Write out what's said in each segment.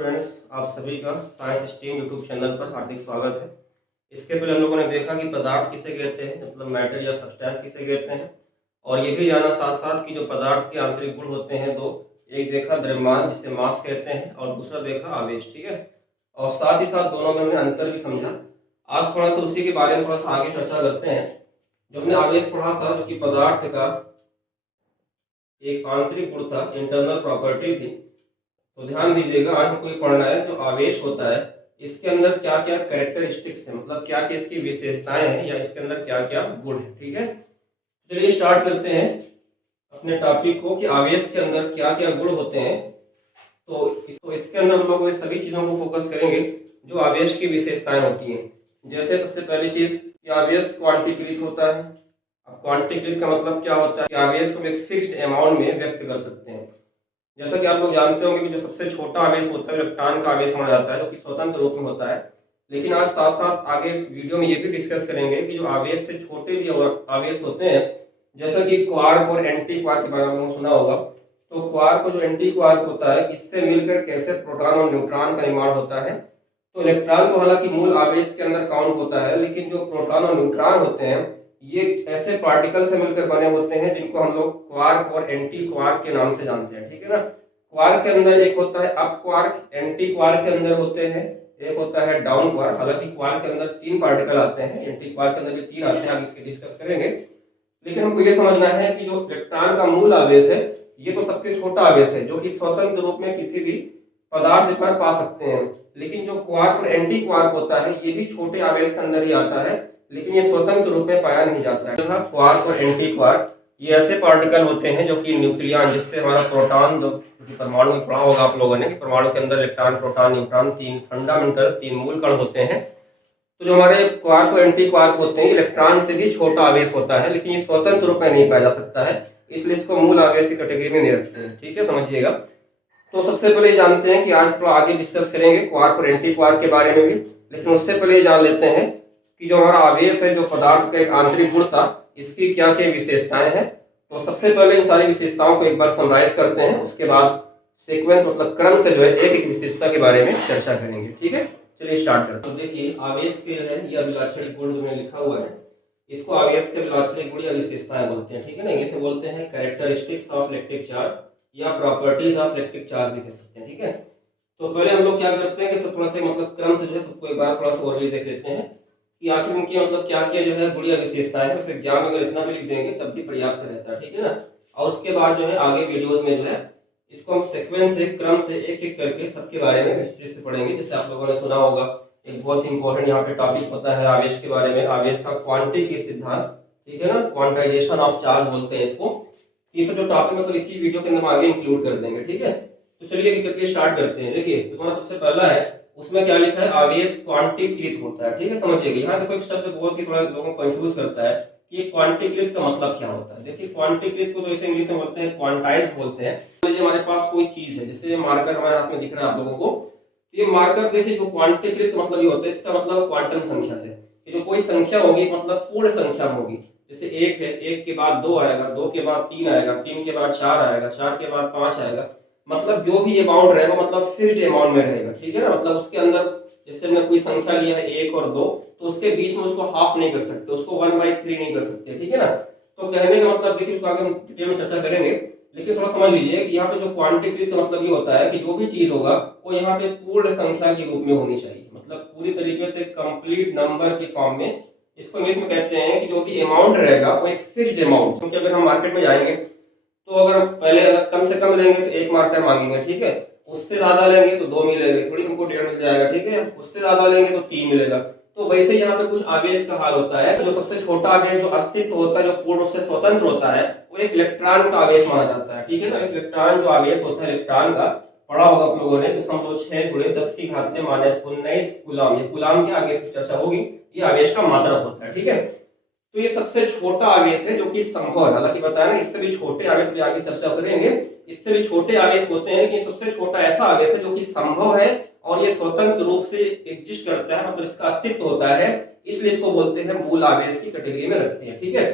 Students, आप सभी का साइंस स्ट्रीम यूट्यूब चैनल पर हार्दिक स्वागत है। इसके पहले हम लोगों ने देखा कि पदार्थ किसे कहते हैं, मतलब मैटर या सब्सटेंस किसे कहते हैं, और ये भी जाना साथ साथ कि जो पदार्थ के आंतरिक गुण होते हैं दो, एक देखा द्रव्यमान जिसे मास कहते हैं और दूसरा देखा आवेश। ठीक है, और साथ ही साथ दोनों में हमने अंतर भी समझा। आज थोड़ा सा उसी के बारे में थोड़ा सा आगे चर्चा करते हैं। जो हमने आवेश पढ़ा था, जो कि पदार्थ का एक आंतरिक गुण था, इंटरनल प्रॉपर्टी थी। तो ध्यान दीजिएगा, आज हमको ये पढ़ना है जो आवेश होता है इसके अंदर क्या क्या कैरेक्टरिस्टिक्स है, मतलब क्या क्या इसकी विशेषताएं हैं या इसके अंदर क्या क्या गुण है। ठीक है, चलिए स्टार्ट करते हैं अपने टॉपिक को कि आवेश के अंदर क्या क्या गुण होते हैं। तो इसके अंदर हम लोग सभी चीजों को फोकस करेंगे जो आवेश की विशेषताएं होती हैं। जैसे सबसे पहली चीज कि आवेश क्वांटीकृत होता है। अब क्वांटीकृत का मतलब क्या होता है कि आवेश को हम एक फिक्स्ड अमाउंट में व्यक्त कर सकते हैं। जैसा कि आप लोग जानते होंगे कि जो सबसे छोटा आवेश होता है इलेक्ट्रॉन का आवेश माना जाता है, जो कि स्वतंत्र रूप में होता है। लेकिन आज साथ साथ आगे वीडियो में ये भी डिस्कस करेंगे कि जो आवेश से छोटे भी आवेश होते हैं, जैसा कि क्वार्क और एंटी क्वार्क के बारे में आपने सुना होगा। तो क्वार्क और जो एंटी क्वार्क होता है, इससे मिलकर कैसे प्रोटॉन और न्यूट्रॉन का निर्माण होता है। तो इलेक्ट्रॉन को हालांकि मूल आवेश के अंदर काउंट होता है, लेकिन जो प्रोटॉन और न्यूट्रॉन होते हैं ये ऐसे पार्टिकल से मिलकर बने होते हैं जिनको हम लोग क्वार्क और एंटी क्वार्क के नाम से जानते हैं। ठीक है ना, क्वार्क के अंदर एक होता है अप क्वार्क, एंटी क्वार्क के अंदर होते हैं एक होता है डाउन क्वार्क। हालांकि क्वार्क के अंदर 3 पार्टिकल आते हैं, एंटी क्वार्क के अंदर भी 3 आते हैं, आगे इसके डिस्कस करेंगे। लेकिन हमको ये समझना है कि जो इलेक्ट्रॉन का मूल आवेश है ये तो सबसे छोटा आवेश है, जो कि स्वतंत्र रूप में किसी भी पदार्थ पर पा सकते हैं। लेकिन जो क्वार्क और एंटी क्वार्क होता है ये भी छोटे आवेश के अंदर ही आता है, लेकिन ये स्वतंत्र रूप में पाया नहीं जाता है। क्वार्क और एंटी क्वार्क ये ऐसे पार्टिकल होते हैं जो कि न्यूक्लियन, जिससे हमारा प्रोटॉन, जो परमाणु में पढ़ा होगा आप लोगों ने कि परमाणु के अंदर इलेक्ट्रॉन, प्रोटॉन, न्यूट्रॉन 3 फंडामेंटल 3 मूल कण होते हैं। तो जो हमारे क्वार्क और एंटी क्वार्क होते हैं इलेक्ट्रॉन से भी छोटा आवेश होता है, लेकिन ये स्वतंत्र रूप में नहीं पाया जा सकता है, इसलिए इसको मूल आवेश की कैटेगरी में नहीं रखते हैं। ठीक है, समझिएगा। तो सबसे पहले जानते हैं कि आज थोड़ा आगे डिस्कस करेंगे क्वार्क और एंटी क्वार्क के बारे में भी, लेकिन उससे पहले जान लेते हैं कि जो हमारा आवेश है, जो पदार्थ का एक आंतरिक गुण था, इसकी क्या क्या विशेषताएं हैं। तो सबसे पहले इन सारी विशेषताओं को एक बार समराइज करते हैं, उसके बाद सीक्वेंस मतलब क्रम से जो है एक एक विशेषता के बारे में चर्चा करेंगे। ठीक है, चलिए स्टार्ट करते हैं। तो देखिए, आवेश के है ये अभिलाक्षणिक गुण जो मैंने लिखा हुआ है, इसको आवेश के अभिलाक्षणिक गुण या विशेषताएं बोलते हैं। ठीक है ना, इंग्लिश में बोलते हैं कैरेक्टरिस्टिक्स ऑफ इलेक्ट्रिक चार्ज या प्रॉपर्टीज ऑफ इलेक्ट्रिक चार्ज भी कह सकते हैं। ठीक है, तो पहले हम लोग क्या करते हैं कि सब थोड़ा सा मतलब क्रम से जो है सबको एक बार थोड़ा सा ओवरव्यू देख लेते हैं कि आखिर इनकी मतलब क्या क्या जो है गुण या विशेषताएं है। उसे एग्जाम में अगर इतना भी लिख देंगे तब भी पर्याप्त रहता है। ठीक है ना, और उसके बाद जो है आगे वीडियोस में जो है इसको हम सीक्वेंस से, क्रम से एक एक करके सबके बारे में विस्तृत से पढ़ेंगे। जैसे आप लोगों ने सुना होगा एक बहुत ही इंपॉर्टेंट यहाँ पे टॉपिक होता है आवेश के बारे में, आवेश का क्वांटिक सिद्धांत। ठीक है ना, क्वांटाइजेशन ऑफ चार्ज बोलते हैं इसको। ये जो टॉपिक मतलब इसी वीडियो के अंदर आगे इंक्लूड कर देंगे। ठीक है, तो चलिए अभी करके स्टार्ट करते हैं। देखिए, तुम्हारा सबसे पहला है, उसमें क्या लिखा है, आवेश क्वांटीकृत होता है। ठीक है, समझिएगा। यहाँ देखो एक शब्द बहुत ही थोड़ा लोगों को कंफ्यूज करता है कि ये क्वांटीकृत का मतलब क्या होता है। देखिए, क्वांटीकृत को तो ऐसे इंग्लिश में बोलते हैं क्वांटाइज बोलते हैं। लीजिए हमारे पास कोई चीज है, जैसे मार्कर हमारे हाथ में दिख रहा है आप लोगों को, ये मार्कर देखिए जो क्वांटीकृत मतलब ये होता है, इसका मतलब क्वांटम संख्या से कि जो कोई संख्या होगी मतलब पूर्ण संख्या होगी। जैसे 1 है, 1 के बाद 2 आएगा, 2 के बाद 3 आएगा, 3 के बाद 4 आएगा, 4 के बाद 5 आएगा, मतलब जो भी अमाउंट रहेगा मतलब फिक्स्ड अमाउंट में रहेगा। ठीक है ना, मतलब उसके अंदर जैसे हमने कोई संख्या लिया है 1 और 2, तो उसके बीच में उसको हाफ नहीं कर सकते, उसको 1/3 नहीं कर सकते। ठीक है ना, तो कहने का मतलब देखिए उसको आगे हम डिटेल में चर्चा करेंगे, लेकिन थोड़ा समझ लीजिए कि यहाँ पे जो क्वांटिकृत का मतलब ये होता है कि जो भी चीज होगा वो यहाँ पे पूर्ण संख्या के रूप में होनी चाहिए, मतलब पूरी तरीके से कंप्लीट नंबर की फॉर्म में। इसको इंग्लिश में कहते हैं कि जो भी अमाउंट रहेगा वो एक फिक्स्ड अमाउंट। क्योंकि अगर हम मार्केट में जाएंगे तो अगर पहले कम से कम लेंगे तो 1 मार्कर मांगेंगे। ठीक है, उससे ज्यादा लेंगे तो 2 मिलेंगे, थोड़ी हमको 1.5 मिल जाएगा। ठीक है, उससे ज्यादा लेंगे तो 3 मिलेगा। तो वैसे यहाँ पे कुछ आवेश का हाल होता है। जो सबसे छोटा आवेश जो अस्तित्व होता है, जो पूर्ण रूप से स्वतंत्र होता है, वो एक इलेक्ट्रॉन का आवेश माना जाता है। ठीक है ना, एक इलेक्ट्रॉन जो आवेश होता है इलेक्ट्रॉन का, पढ़ा होगा आप लोगों ने, तो समझो 6×10⁻⁻⁻⁰ कूलाम, ये कूलाम के आगे इसकी चर्चा होगी, ये आवेश का मात्रा होता है। ठीक है, तो ये सबसे छोटा आवेश है जो कि संभव है। हालांकि बताया ना इससे भी छोटे आवेश भी आगे चर्चा करेंगे, इससे भी छोटे आवेश होते हैं, लेकिन सबसे छोटा ऐसा आवेश है जो कि संभव है और ये स्वतंत्र रूप से एग्जिस्ट करता है, मतलब इसका अस्तित्व होता है, इसलिए इसको बोलते हैं मूल आवेश की कैटेगरी में रखते हैं। ठीक है,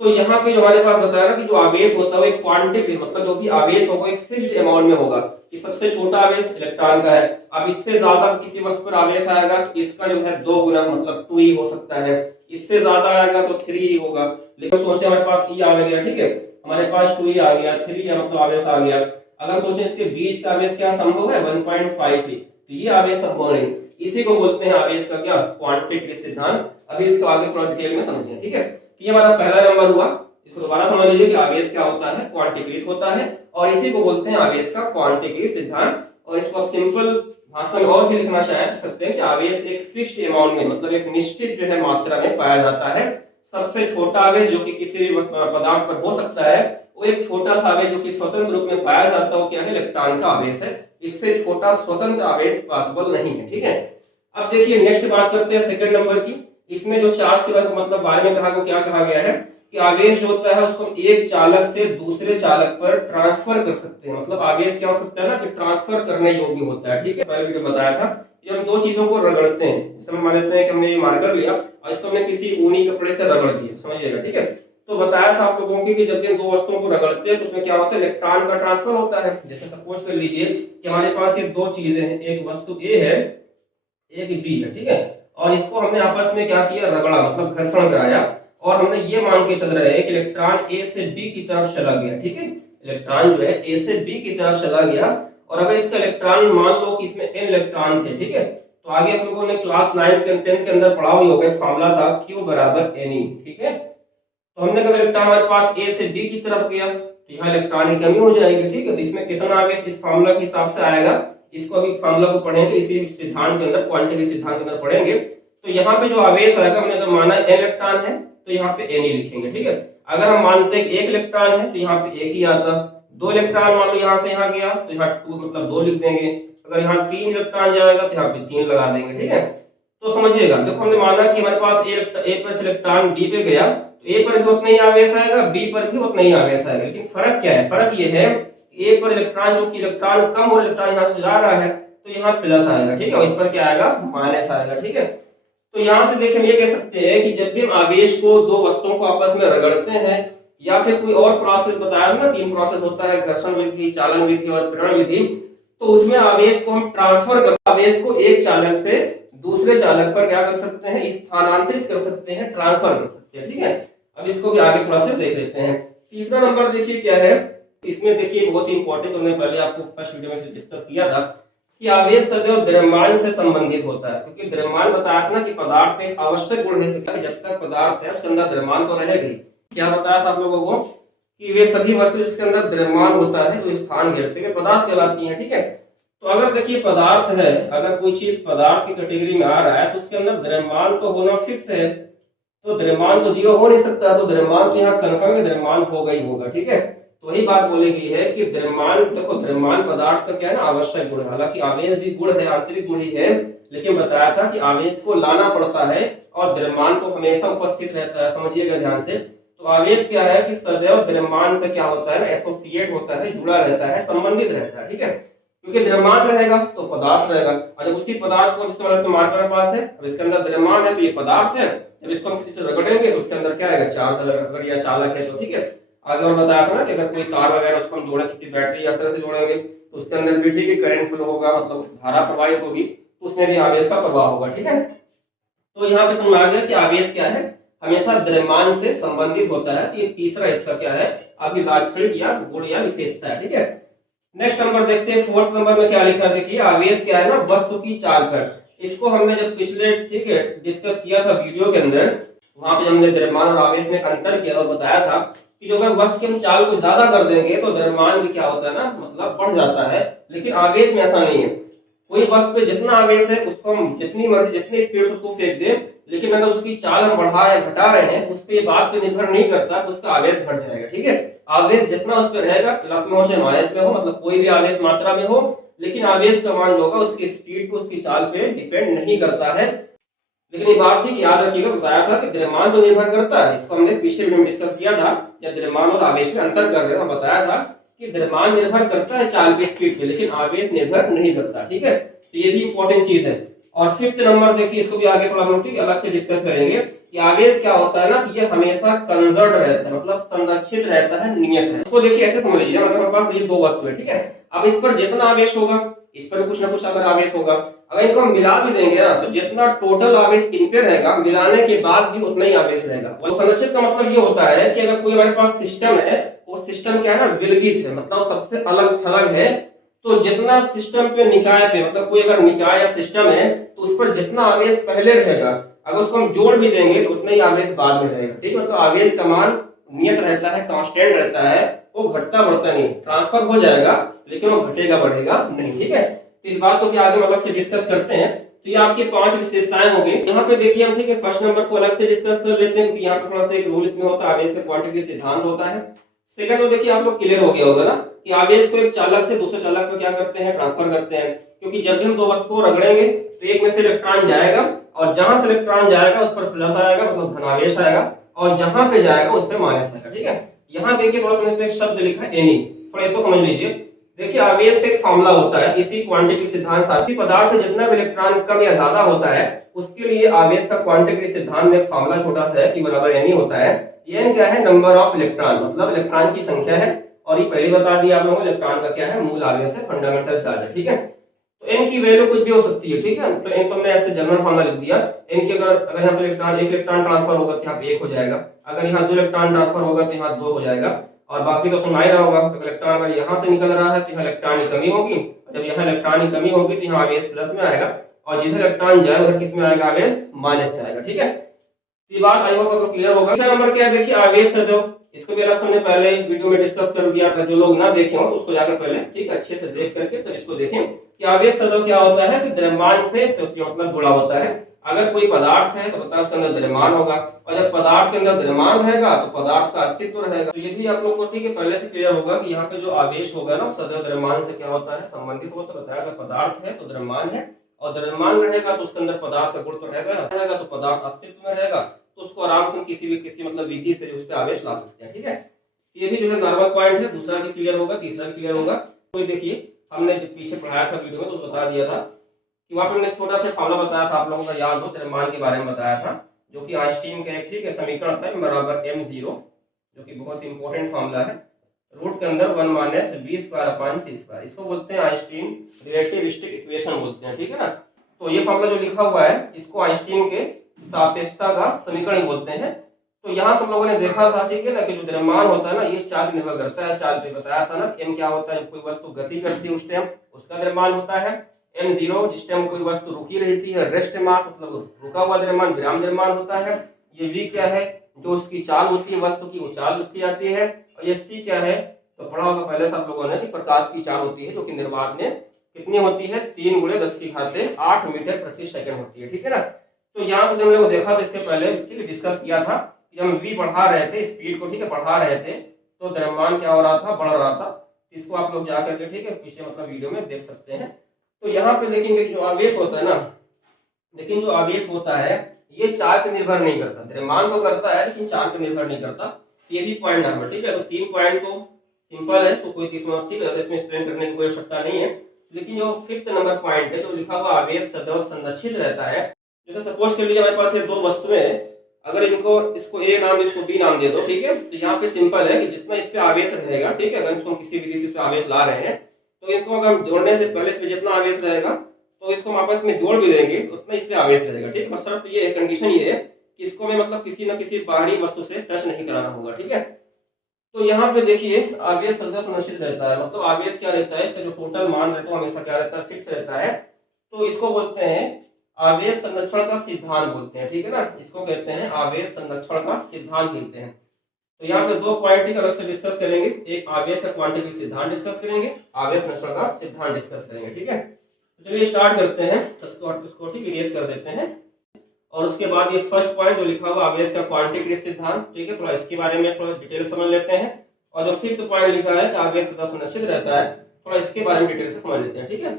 तो यहाँ पे जो हमारे पास बताया ना कि जो आवेश होता है वो एक क्वांटिक, मतलब जो भी आवेश होगा एक फिक्स्ड अमाउंट में होगा। कि सबसे छोटा आवेश इलेक्ट्रॉन का है। अब इससे ज्यादा किसी वस्तु पर आवेश आएगा तो इसका जो है 2 गुना मतलब 2 ही हो सकता है, इससे ज्यादा आएगा तो 3 ही होगा। लेकिन सोचे हमारे पास ई आ गया, ठीक है, हमारे पास 2 ही आ गया, 3 या मतलब आवेश आ गया। अगर सोचे इसके बीच का आवेश क्या संभव है 1.5 ही, तो ये आवेश संभव नहीं। इसी को बोलते हैं आवेश का क्या, क्वांटिक सिद्धांत। अभी इसको आगे थोड़ा डिटेल में समझें, ठीक है। तो ये हमारा पहला नंबर हुआ, इसको दोबारा समझ लीजिए कि आवेश क्या होता है, क्वांटिकृत होता है, और इसी को बोलते हैं आवेश का क्वांटिक सिद्धांत। और इसको आप सिंपल भाषा में और भी लिखना चाहे सकते हैं कि आवेश एक फिक्स्ड अमाउंट में मतलब एक निश्चित जो है मात्रा में पाया जाता है। सबसे छोटा आवेश जो कि किसी भी पदार्थ पर हो सकता है वो एक छोटा सा आवेश जो कि स्वतंत्र रूप में पाया जाता है, वो क्या है, इलेक्ट्रॉन का आवेश है। इससे छोटा स्वतंत्र आवेश पॉसिबल नहीं है, ठीक है। अब देखिए नेक्स्ट बात करते हैं सेकंड नंबर की। इसमें जो चार्ज के मतलब बारे में कहा, क्या कहा गया है कि आवेश जो होता है उसको एक चालक से दूसरे चालक पर ट्रांसफर कर सकते हैं। मतलब आवेश क्या हो सकता है ना कि ट्रांसफर करने योग्य होता है, ठीक है। पहले वीडियो बताया था कि हम दो चीजों को रगड़ते हैं, जैसे मान लेते हैं कि हमने ये मार्कर लिया और इसको हमने किसी ऊनी कपड़े से रगड़ दिया, समझिएगा, ठीक है। तो बताया था आप लोगों की कि जब हम दो वस्तुओं को रगड़ते हैं तो उसमें क्या होता है, इलेक्ट्रॉन का ट्रांसफर होता है। जैसे सपोज कर लीजिए कि हमारे पास ये दो चीजें हैं, एक वस्तु ए है एक बी है, ठीक है, और इसको हमने आपस में क्या किया, रगड़ा मतलब घर्षण कराया, और हमने ये मान के चल रहे हैं कि इलेक्ट्रॉन ए से बी की तरफ चला गया, ठीक है। इलेक्ट्रॉन जो है ए से बी की तरफ चला गया, और अगर इसका इलेक्ट्रॉन मान लो कि इसमें n इलेक्ट्रॉन थे, ठीक है, तो आगे आप लोगों ने क्लास 9 के 10 के अंदर पढ़ा ही होगा, एक फार्मूला था Q बराबर Ne, ठीक है। तो हमने कहा इलेक्ट्रॉन हमारे पास ए से बी की तरफ गया तो यहाँ इलेक्ट्रॉन की कमी हो जाएगी, ठीक है। तो इसमें कितना आवेश इस फार्मूला के हिसाब से आएगा, इसको अभी फार्मूला को पढ़ेंगे, इसी सिद्धांत के अंदर क्वांटिक सिद्धांत के अंदर पढ़ेंगे। तो यहाँ पे जो आवेश आएगा, हमने अगर माना n इलेक्ट्रॉन है तो यहाँ पे Ne लिखेंगे, ठीक है। अगर हम मानते हैं कि 1 इलेक्ट्रॉन है तो यहाँ पे 1 ही आता, 2 इलेक्ट्रॉन मान लो यहाँ से यहाँ गया तो यहाँ 2 मतलब 2 लिख देंगे, अगर यहाँ 3 इलेक्ट्रॉन जाएगा तो यहाँ पे 3 लगा देंगे, ठीक है। तो समझिएगा, देखो हमने माना कि हमारे पास ए प्लस इलेक्ट्रॉन बी पे गया तो ए पर भी उतना ही आवेश आएगा, बी पर भी उतना ही आवेश आएगा। लेकिन फर्क क्या है, फर्क ये है ए पर इलेक्ट्रॉन जो कि इलेक्ट्रॉन कम और इलेक्ट्रॉन यहाँ से जा रहा है तो यहाँ प्लस आएगा, ठीक है, और इस पर क्या आएगा, माइनस आएगा, ठीक है। तो यहाँ से देखिए हम ये कह सकते हैं कि जब भी हम आवेश को दो वस्तुओं को आपस में रगड़ते हैं या फिर कोई और प्रोसेस बताया ना, 3 प्रोसेस होता है, घर्षण विधि, चालन विधि और प्रेरण विधि, तो उसमें आवेश को हम ट्रांसफर कर, आवेश को एक चालक से दूसरे चालक पर क्या कर सकते हैं, स्थानांतरित कर सकते हैं, ट्रांसफर कर सकते हैं, ठीक है। अब इसको भी आगे थोड़ा सा देख लेते हैं। तीसरा नंबर देखिए क्या है, इसमें देखिए बहुत ही इंपॉर्टेंट, हमने पहले आपको फर्स्ट वीडियो में डिस्कस किया था कि आवेश सदैव द्रव्यमान से संबंधित होता है, क्योंकि द्रव्यमान बताया था ना कि पदार्थ का एक आवश्यक गुण है कि जब तक पदार्थ है उसके अंदर द्रव्यमान तो रहेगा। क्या बताया था आप लोगों को कि वे सभी वस्तु जिसके अंदर द्रव्यमान होता है जो स्थान घेरते हुए पदार्थ कहलाती है, ठीक है। तो अगर देखिए पदार्थ है, अगर कोई चीज पदार्थ की कैटेगरी में आ रहा है तो उसके अंदर द्रव्यमान तो होना फिक्स है, तो द्रव्यमान तो 0 हो नहीं सकता, तो द्रव्यमान तो यहाँ कन्फर्म है, द्रव्यमान होगा ही होगा, ठीक है। तो वही बात बोली गई है कि द्रव्यमान, देखो द्रव्यमान पदार्थ का क्या है ना, आवश्यक गुण है। हालांकि आवेश भी गुण है, आंतरिक गुण ही है, लेकिन बताया था कि आवेश को लाना पड़ता है और द्रव्यमान को हमेशा उपस्थित रहता है, समझिएगा ध्यान से। तो आवेश क्या है कि सदैव द्रव्यमान से क्या होता है ना, एसोसिएट होता है, जुड़ा रहता है, संबंधित रहता है, ठीक है। क्योंकि द्रव्यमान रहेगा तो पदार्थ रहेगा, और जब उसी पदार्थ को जिसके मतलब मार्कर पास है, अब इसके अंदर द्रव्यमान है तो ये पदार्थ है, जब इसको हम किसी से रगड़ेंगे तो उसके अंदर क्या आएगा, चार्ज, अगर यह चालक है तो, ठीक है। आगे और बताया था ना कि अगर कोई तार वगैरह उसको हम जोड़े, किसी बैटरी या तरह से जोड़ेंगे तो उसके अंदर भी ठीक है करंट फ्लो होगा, मतलब धारा प्रवाहित होगी, तो उसमें भी आवेश का प्रभाव होगा, ठीक है। तो यहाँ पे समझ आ गया कि आवेश क्या है, हमेशा द्रव्यमान से संबंधित होता है। तो ये तीसरा इसका क्या है, अभी लाक्षणिक या गुण या विशेषता है, ठीक है। नेक्स्ट नंबर देखते हैं, फोर्थ नंबर में क्या लिखा है, देखिए आवेश क्या है ना, वस्तु की चाल पर। इसको हमने जब पिछले, ठीक है, डिस्कस किया था वीडियो के अंदर, वहां पे हमने द्रव्यमान और आवेश में अंतर किया और बताया था कि जो अगर वस्तु की हम चाल को ज्यादा कर देंगे तो द्रव्यमान भी क्या होता है ना, मतलब बढ़ जाता है, लेकिन आवेश में ऐसा नहीं है। कोई वस्तु पे जितना आवेश है उसको हम जितनी मर्जी जितनी स्पीड से उसको फेंक दें, लेकिन अगर उसकी चाल हम बढ़ा या घटा रहे हैं उस पर ये बात पे निर्भर नहीं करता कि उसका आवेश घट जाएगा, ठीक है। आवेश जितना उस पर रहेगा, प्लस में हो चाहे माइनस में हो, मतलब कोई भी आवेश मात्रा में हो, लेकिन आवेश का मान जो होगा उसकी स्पीड को उसकी चाल पे डिपेंड नहीं करता है। लेकिन ये बात थी कि याद रखिएगा, बताया था कि द्रव्यमान तो निर्भर करता है, इसको हमने पिछले वीडियो में डिस्कस किया था, जब द्रव्यमान और आवेश में अंतर कर रहे थे, बताया था कि द्रव्यमान निर्भर करता है चाल पे, स्पीड पे, लेकिन आवेश निर्भर नहीं करता, ठीक है। तो ये भी इंपॉर्टेंट चीज है। और फिफ्थ नंबर देखिए, इसको भी आगे थोड़ा हम ठीक अलग से डिस्कस करेंगे कि आवेश क्या होता है ना, कि ये हमेशा कंजर्व रहता है, मतलब संरक्षित रहता है, नियत है। इसको देखिए ऐसे समझ लीजिए, मतलब हमारे पास ये दो वस्तु है, ठीक है। अब इस पर जितना आवेश होगा, इस पर कुछ ना कुछ अगर आवेश होगा, अगर इनको हम मिला भी देंगे ना, तो जितना टोटल आवेश इन पे रहेगा, मिलाने के बाद भी उतना ही आवेश रहेगा। तो संरक्षित का मतलब ये होता है कि अगर कोई हमारे पास सिस्टम है, वो सिस्टम क्या है ना, विलगित है, मतलब सबसे अलग थलग है। तो जितना सिस्टम पे निकाय पे, मतलब कोई अगर निकाय या सिस्टम है, तो उस पर जितना आवेश पहले रहेगा, अगर उसको हम जोड़ भी देंगे तो उतना ही आवेश बाद में रहेगा, ठीक है। मतलब आवेश का मान नियत रहता है, कांस्टेंट रहता है, वो घटता बढ़ता नहीं, ट्रांसफर हो जाएगा लेकिन वो घटेगा बढ़ेगा नहीं, ठीक है। तो इस बात को भी आगे अलग से डिस्कस करते हैं। तो ये आपकी 5 विशेषताएं हो गई। यहाँ पे देखिए हम, ठीक है, फर्स्ट नंबर को अलग से डिस्कस कर लेते हैं, कि यहाँ पे थोड़ा सा एक रूल इसमें होता है, आवेश का क्वांटिटी सिद्धांत होता है। सेकंड तो देखिए आप लोग क्लियर हो गया होगा ना, कि आवेश को एक चालक से दूसरे चालक में क्या करते हैं, ट्रांसफर करते हैं। क्योंकि जब भी हम दो वस्तु को रगड़ेंगे तो एक में से इलेक्ट्रॉन जाएगा, और जहां से इलेक्ट्रॉन जाएगा उस पर प्लस आएगा, मतलब धनावेश आएगा, और जहां पे जाएगा उस पर माइनस आएगा, ठीक है। यहाँ देखिए थोड़ा सा इसमें एक शब्द लिखा है एनी, थोड़ा इसको समझ लीजिए। देखिए आवेश का एक फॉर्मूला होता है, इसी क्वांटिटी सिद्धांत साथ ही पदार्थ से जितना भी इलेक्ट्रॉन कम या ज्यादा होता है, उसके लिए आवेश का क्वांटिटी सिद्धांत में फॉर्मूला छोटा सा है, कि बराबर एनी होता है। एन क्या है, नंबर ऑफ इलेक्ट्रॉन, मतलब इलेक्ट्रॉन की संख्या है। और ये पहले बता दिया आप लोगों को, इलेक्ट्रॉन का क्या है, मूल आवेश है, फंडामेंटल चार्ज है, ठीक है। तो एन की वैल्यू कुछ भी हो सकती है, ठीक है। तो एन को हमने ऐसे जनरल फॉर्मूला लिख दिया। एन की अगर यहाँ पे इलेक्ट्रॉन, एक इलेक्ट्रॉन ट्रांसफर होगा तो यहाँ पे 1 हो जाएगा, अगर यहाँ 2 इलेक्ट्रॉन ट्रांसफर होगा तो यहाँ 2 हो जाएगा, और बाकी तो सुना ही रहा होगा। इलेक्ट्रॉन अगर यहाँ से निकल रहा है तो यहाँ इलेक्ट्रॉन की कमी होगी, जब यहाँ इलेक्ट्रॉन की कमी होगी तो यहाँ आवेश प्लस में आएगा, और जिधर इलेक्ट्रॉन जाएगा उधर किस में आएगा, आवेश माइनस में आएगा, ठीक है। ये बात आई होप आपको क्लियर होगा। दूसरा नंबर क्या है, देखिए आवेश सदैव, इसको भी अलग हमने पहले वीडियो में डिस्कस कर दिया था, जो लोग ना देखे हो उसको जाकर पहले ठीक अच्छे से देख करके तो इसको देखें कि आवेश सदैव क्या होता है, कि द्रव्यमान से मतलब जुड़ा होता है। अगर कोई पदार्थ है तो पदार्थ के अंदर द्रव्यमान होगा, और जब पदार्थ के अंदर द्रव्यमान रहेगा तो पदार्थ का अस्तित्व रहेगा। तो ये भी आप लोग को ठीक है पहले से क्लियर होगा कि यहाँ पे जो आवेश होगा ना, सदैव द्रव्यमान से क्या होता है, संबंधित होता है। बताया अगर पदार्थ है तो द्रव्यमान है, और द्रव्यमान रहेगा तो उसके अंदर पदार्थ का गुण तो रहेगा, तो पदार्थ अस्तित्व में रहेगा, तो उसको आराम से किसी मतलब विधि से उस पर आवेश ला सकते हैं, ठीक है। ये भी जो है नॉर्मल पॉइंट है। दूसरा भी क्लियर होगा, तीसरा भी क्लियर होगा। तो देखिए हमने जो पीछे पढ़ाया था वीडियो में, तो बता दिया था कि वहां पर हमने छोटा सा फार्मूला बताया था, आप लोगों का याद हो, द्रव्यमान के बारे में बताया था, जो कि आइंस्टीन का एक ठीक है समीकरण था, बराबर m0, जो कि बहुत इंपॉर्टेंट फार्मूला है। रूट के अंदर 1 minus v square upon c square, इसको बोलते हैं आइंस्टीन रिलेटिविस्टिक इक्वेशन बोलते हैं, ठीक है ना। तो ये फार्मूला जो लिखा हुआ है, इसको आइंस्टीन के सापेक्षता का समीकरण बोलते हैं। तो यहाँ सब लोगों ने देखा था, ठीक है ना, कि जो द्रव्यमान होता है ना, ये चार्ज निर्भर करता है। चार्ज पे बताया था ना, m क्या होता है, कोई वस्तु गति करती है उस टाइम उसका द्रव्यमान होता है। m0 जिस टाइम कोई वस्तु रुकी रहती है, रेस्ट मास मतलब रुका हुआ द्रव्यमान, विराम द्रव्यमान होता है। ये v क्या है, जो उसकी चाल होती है वस्तु की, वो चाल लिखी जाती है। और ये c क्या है, तो पढ़ा होगा पहले सब लोगों ने कि प्रकाश की चाल होती है, जो कि निर्वात में कितनी होती है, 3 × 10⁸ मीटर प्रति सेकंड होती है, ठीक है ना। तो यहाँ से हम लोग देखा था इसके पहले, ठीक है, डिस्कस किया था कि हम v बढ़ा रहे थे, स्पीड को, ठीक है, बढ़ा रहे थे, तो द्रव्यमान क्या हो रहा था, बढ़ रहा था। इसको आप लोग जाकर के ठीक है पीछे मतलब वीडियो में देख सकते हैं। तो यहाँ पे देखेंगे जो आवेश होता है ना, लेकिन जो आवेश होता है ये चार्ज पे निर्भर नहीं करता, द्रव्यमान तो करता है लेकिन चार्ज पे निर्भर नहीं करता। ये भी पॉइंट नंबर, ठीक है। तो 3 पॉइंट तो सिंपल है, तो कोई ठीक है, इसमें एक्सप्लेन करने की कोई आवश्यकता नहीं है। लेकिन जो 5th नंबर पॉइंट है, जो लिखा हुआ आवेश सदैव संरक्षित रहता है। जैसे सपोज कर लीजिए हमारे पास ये 2 वस्तुएं हैं, अगर इसको ए नाम, इसको बी नाम दे दो, ठीक है। तो यहाँ पे सिंपल है कि जितना इस पे आवेश रहेगा, ठीक है, अगर इसको किसी विधि से इस पे आवेश ला रहे हैं, तो इसको अगर हम जोड़ने से पहले इसमें जितना आवेश रहेगा, तो इसको हम आपस में जोड़ भी देंगे उतना इस पे आवेश रहेगा, ठीक है। बस शर्त ये है, कंडीशन ये है कि इसको हमें मतलब किसी न किसी बाहरी वस्तु से टच नहीं कराना होगा, ठीक है। तो यहाँ पे देखिए आवेश सदैव संरक्षित रहता है, मतलब आवेश क्या रहता है, इसका जो टोटल मान रहता है हमेशा क्या रहता है, फिक्स रहता है। तो इसको बोलते हैं आवेश संरक्षण का सिद्धांत बोलते हैं, ठीक है ना। इसको कहते हैं आवेश संरक्षण का सिद्धांत कहते हैं। तो यहाँ पे 2 पॉइंट ठीक अलग से डिस्कस करेंगे, एक आवेश का क्वांटिटी सिद्धांत डिस्कस करेंगे, आवेश संरक्षण का सिद्धांत डिस्कस करेंगे, ठीक है। तो चलिए स्टार्ट करते हैं, इसको ठीक इरेज कर देते हैं। और उसके बाद ये फर्स्ट पॉइंट जो लिखा हुआ आवेश का क्वांटिटी सिद्धांत, ठीक है, थोड़ा इसके बारे में थोड़ा डिटेल समझ लेते हैं। और जो 5th पॉइंट लिखा है कि आवेश सदैव संरक्षित रहता है, थोड़ा इसके बारे में डिटेल से समझ लेते हैं, ठीक है।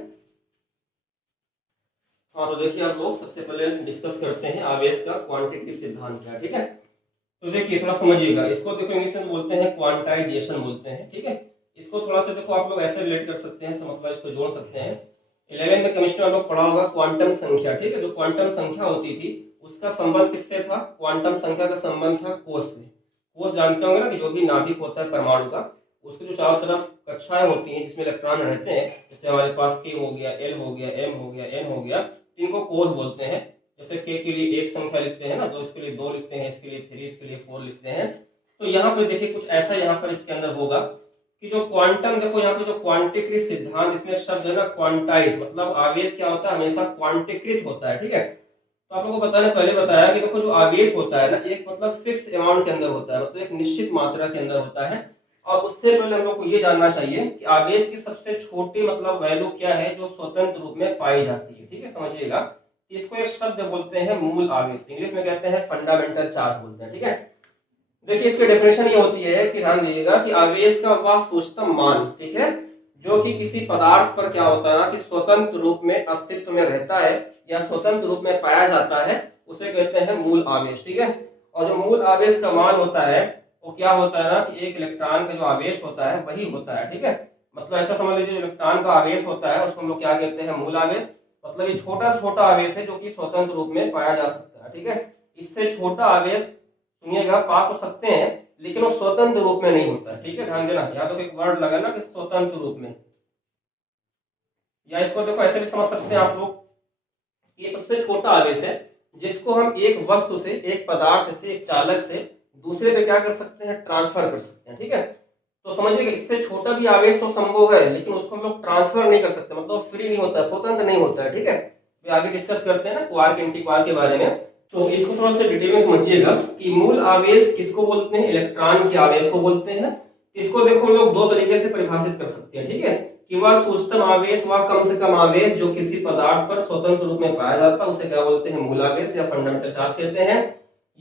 हाँ, तो देखिए आप लोग सबसे पहले डिस्कस करते हैं आवेश का क्वांटिटी सिद्धांत क्या है, ठीक है। तो देखिए थोड़ा समझिएगा, इसको देखो इंग्लिश में बोलते हैं क्वांटाइजेशन बोलते हैं, ठीक है। इसको थोड़ा सा देखो आप लोग ऐसे रिलेट कर सकते हैं, मतलब इसको जोड़ सकते हैं। 11वीं में केमिस्ट्री में हम लोग पढ़ा होगा क्वांटम संख्या, ठीक है। जो क्वांटम संख्या होती थी उसका संबंध किससे था? क्वांटम संख्या का संबंध था कोश से। कोश जानते होंगे ना कि जो भी नाभिक होता है परमाणु का, उसके जो चारों तरफ कक्षाएं होती हैं जिसमें इलेक्ट्रॉन रहते हैं, जैसे हमारे पास K हो गया, L हो गया, M हो गया, N हो गया, इनको कोश बोलते हैं। जैसे K के लिए 1 संख्या लिखते हैं ना, तो इसके लिए 2 लिखते हैं, इसके लिए 3, इसके लिए 4 लिखते हैं। तो यहाँ पे देखिए कुछ ऐसा यहाँ पर इसके अंदर होगा कि जो क्वांटम, देखो यहाँ पे जो क्वांटिकृत सिद्धांत, इसमें शब्द है ना क्वांटाइज, मतलब आवेश क्या होता है? हमेशा क्वांटिकृत होता है, ठीक है। तो आप लोगों को पहले बताया कि देखो जो आवेश होता है ना, एक मतलब फिक्स अमाउंट के अंदर होता है, मतलब एक निश्चित मात्रा के अंदर होता है। और उससे पहले हम लोग को ये जानना चाहिए कि आवेश की सबसे छोटी मतलब वैल्यू क्या है जो स्वतंत्र रूप में पाई जाती है, ठीक है। समझिएगा, इसको एक शब्द बोलते हैं मूल आवेश, इंग्लिश में कहते हैं फंडामेंटल चार्ज बोलते हैं, ठीक है। देखिए इसकी डेफिनेशन ये होती है कि ध्यान दीजिएगा कि आवेश का वह सूक्ष्म मान, ठीक है, जो कि किसी पदार्थ पर क्या होता है ना कि स्वतंत्र रूप में अस्तित्व में रहता है या स्वतंत्र रूप में पाया जाता है, उसे कहते हैं मूल आवेश, ठीक है। और जो मूल आवेश का मान होता है वो क्या होता है ना कि एक इलेक्ट्रॉन का जो आवेश होता है वही होता है, ठीक है। मतलब ऐसा समझ लीजिए इलेक्ट्रॉन का आवेश होता है उसको हम लोग क्या कहते हैं? मूल आवेश। मतलब ये छोटा छोटा आवेश है जो कि स्वतंत्र रूप में पाया जा सकता है, ठीक है। इससे छोटा आवेश, सुनिएगा, पा तो सकते हैं लेकिन वो स्वतंत्र रूप में नहीं होता, ठीक है, ध्यान देना। यहाँ तो एक वर्ड लगा ना कि स्वतंत्र रूप में, या इसको देखो ऐसे भी समझ सकते हैं आप लोग, ये सबसे छोटा आवेश है जिसको हम एक वस्तु से, एक पदार्थ से, एक चालक से दूसरे पे क्या कर सकते हैं? ट्रांसफर कर सकते हैं, ठीक है। तो समझिए इससे छोटा भी आवेश तो संभव है लेकिन उसको हम लोग ट्रांसफर नहीं कर सकते, मतलब फ्री नहीं होता, स्वतंत्र नहीं होता है, ठीक है। तो आगे डिस्कस करते हैं ना क्वार्क एंटी क्वार्क के बारे में। तो इसको थोड़ा सा डिटेल में समझिएगा कि मूल आवेश किसको बोलते हैं? इलेक्ट्रॉन के आवेश को बोलते हैं। इसको देखो हम लोग दो तरीके से परिभाषित कर सकते हैं, ठीक है, कि वह सूक्ष्म आवेश, वह कम से कम आवेश जो किसी पदार्थ पर स्वतंत्र रूप में पाया जाता है उसे क्या बोलते हैं? मूल आवेश या फंडामेंटल चार्ज कहते हैं।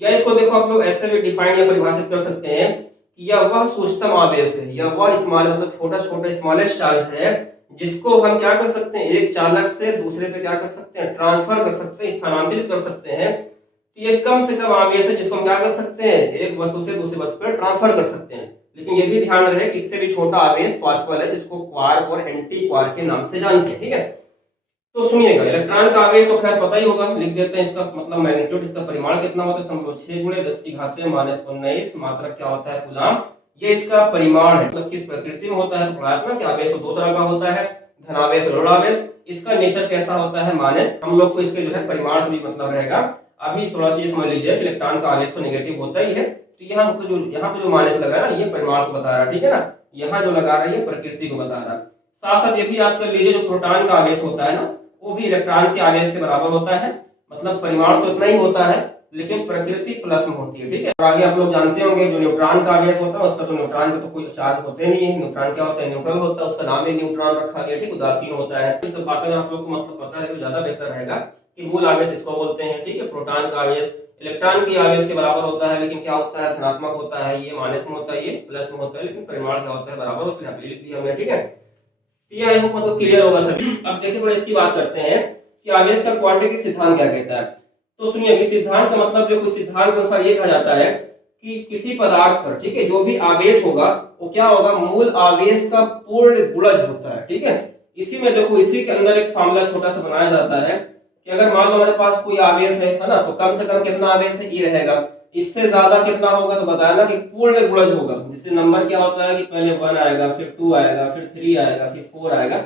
या इसको देखो आप लोग ऐसे भी डिफाइन या परिभाषित कर सकते हैं कि यह वह सूक्ष्म आवेश है, या वह स्मॉल मतलब छोटा छोटा स्मॉलेस्ट चार्ज है जिसको हम क्या कर सकते हैं? एक चालक से दूसरे पे क्या कर सकते हैं? ट्रांसफर कर सकते हैं, स्थानांतरित कर सकते हैं। तो ये कम से कम आवेश है जिसको हम क्या कर सकते हैं? एक वस्तु से दूसरी वस्तु पर ट्रांसफर कर सकते हैं। लेकिन ये भी ध्यान रहे कि इससे भी छोटा आवेश पॉसिबल है जिसको क्वार्क और एंटी क्वार्क के नाम से जानते हैं, ठीक है। तो सुनिएगा, इलेक्ट्रॉन का आवेश तो खैर पता ही होगा, लिख देते हैं इसका मतलब मैग्नीट्यूड, इसका परिमाण कितना होता है? समझो 6 × 10⁻⁻⁻, मात्रा क्या होता है? कूलम। ये इसका परिमाण है, मतलब किस प्रकृति में होता है? पढ़ाया था कि आवेश तो दो तरह का होता है, धनावेश और ऋणावेश। इसका नेचर कैसा होता है? माइनस। हम लोग को इसके जो है परिमाण से भी मतलब रहेगा। अभी थोड़ा सा ये समझ लीजिए कि इलेक्ट्रॉन का आवेश तो नेगेटिव होता ही है, तो यहाँ पे जो माइनस लगा ना, ये परिमाण को बता रहा है, ठीक है ना। यहाँ जो लगा रहा है ये प्रकृति को बता रहा है। साथ साथ ये भी याद कर लीजिए जो प्रोटॉन का आवेश होता है ना, वो भी इलेक्ट्रॉन के आवेश के बराबर होता है। मतलब परिमाण तो इतना ही होता है लेकिन प्रकृति प्लस में होती है, ठीक है। और आगे आप लोग जानते होंगे जो न्यूट्रॉन का आवेश होता है उसका तो न्यूट्रॉन का तो कोई चार्ज होते नहीं है। न्यूट्रॉन क्या होता है? न्यूट्रल होता है, उसका नाम ही न्यूट्रॉन रखा गया, ठीक, उदासीन होता है। इस बातें आप लोग को मतलब पता है तो ज्यादा बेहतर रहेगा कि मूल आवेश इसको बोलते हैं, ठीक है। प्रोटॉन का आवेश इलेक्ट्रॉन के आवेश के बराबर होता है, लेकिन क्या होता है? धनात्मक होता है। ये माइनस में होता है, ये प्लस में होता है, लेकिन परिमाण क्या होता है? बराबर। उसने यहाँ पे लिख दिया हमने, ठीक है। ये आई होप मतलब क्लियर होगा सभी। अब देखिए थोड़ा इसकी बात करते हैं कि आवेश का क्वांटिटी सिद्धांत क्या कहता है। तो सुनिए, इस सिद्धांत का मतलब जो कुछ सिद्धांत के अनुसार ये कहा जाता है कि किसी पदार्थ पर, ठीक है, जो भी आवेश होगा वो क्या होगा? मूल आवेश का पूर्ण गुणज होता है, ठीक है। इसी में देखो, इसी के अंदर एक फार्मूला छोटा सा बनाया जाता है कि अगर मान लो हमारे पास कोई आवेश है ना, तो कम से कम कितना आवेश है? ई रहेगा। इससे ज्यादा कितना होगा? तो बताया ना कि पूर्ण गुणज होगा, जिससे नंबर क्या होता है कि पहले 1 आएगा, फिर 2 आएगा, फिर 3 आएगा, फिर 4 आएगा।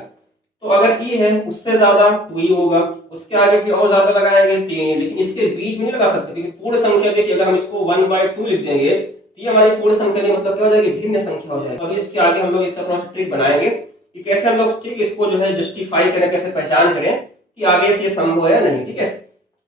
तो अगर ई है उससे ज्यादा 2 होगा, उसके आगे फिर और ज्यादा लगाएंगे 3, लेकिन इसके बीच में नहीं लगा सकते क्योंकि पूर्ण संख्या, देखिए अगर हम इसको 1/2 लिख देंगे तो ये हमारी पूर्ण संख्या नहीं, मतलब क्या हो जाएगी? भिन्न संख्या हो जाएगी। अब इसके आगे हम लोग इसका थोड़ा सा ट्रिक बनाएंगे कि कैसे हम लोग, ठीक, इसको जो है जस्टिफाई करें, कैसे पहचान करें कि आवेश ये संभव है या नहीं, ठीक है।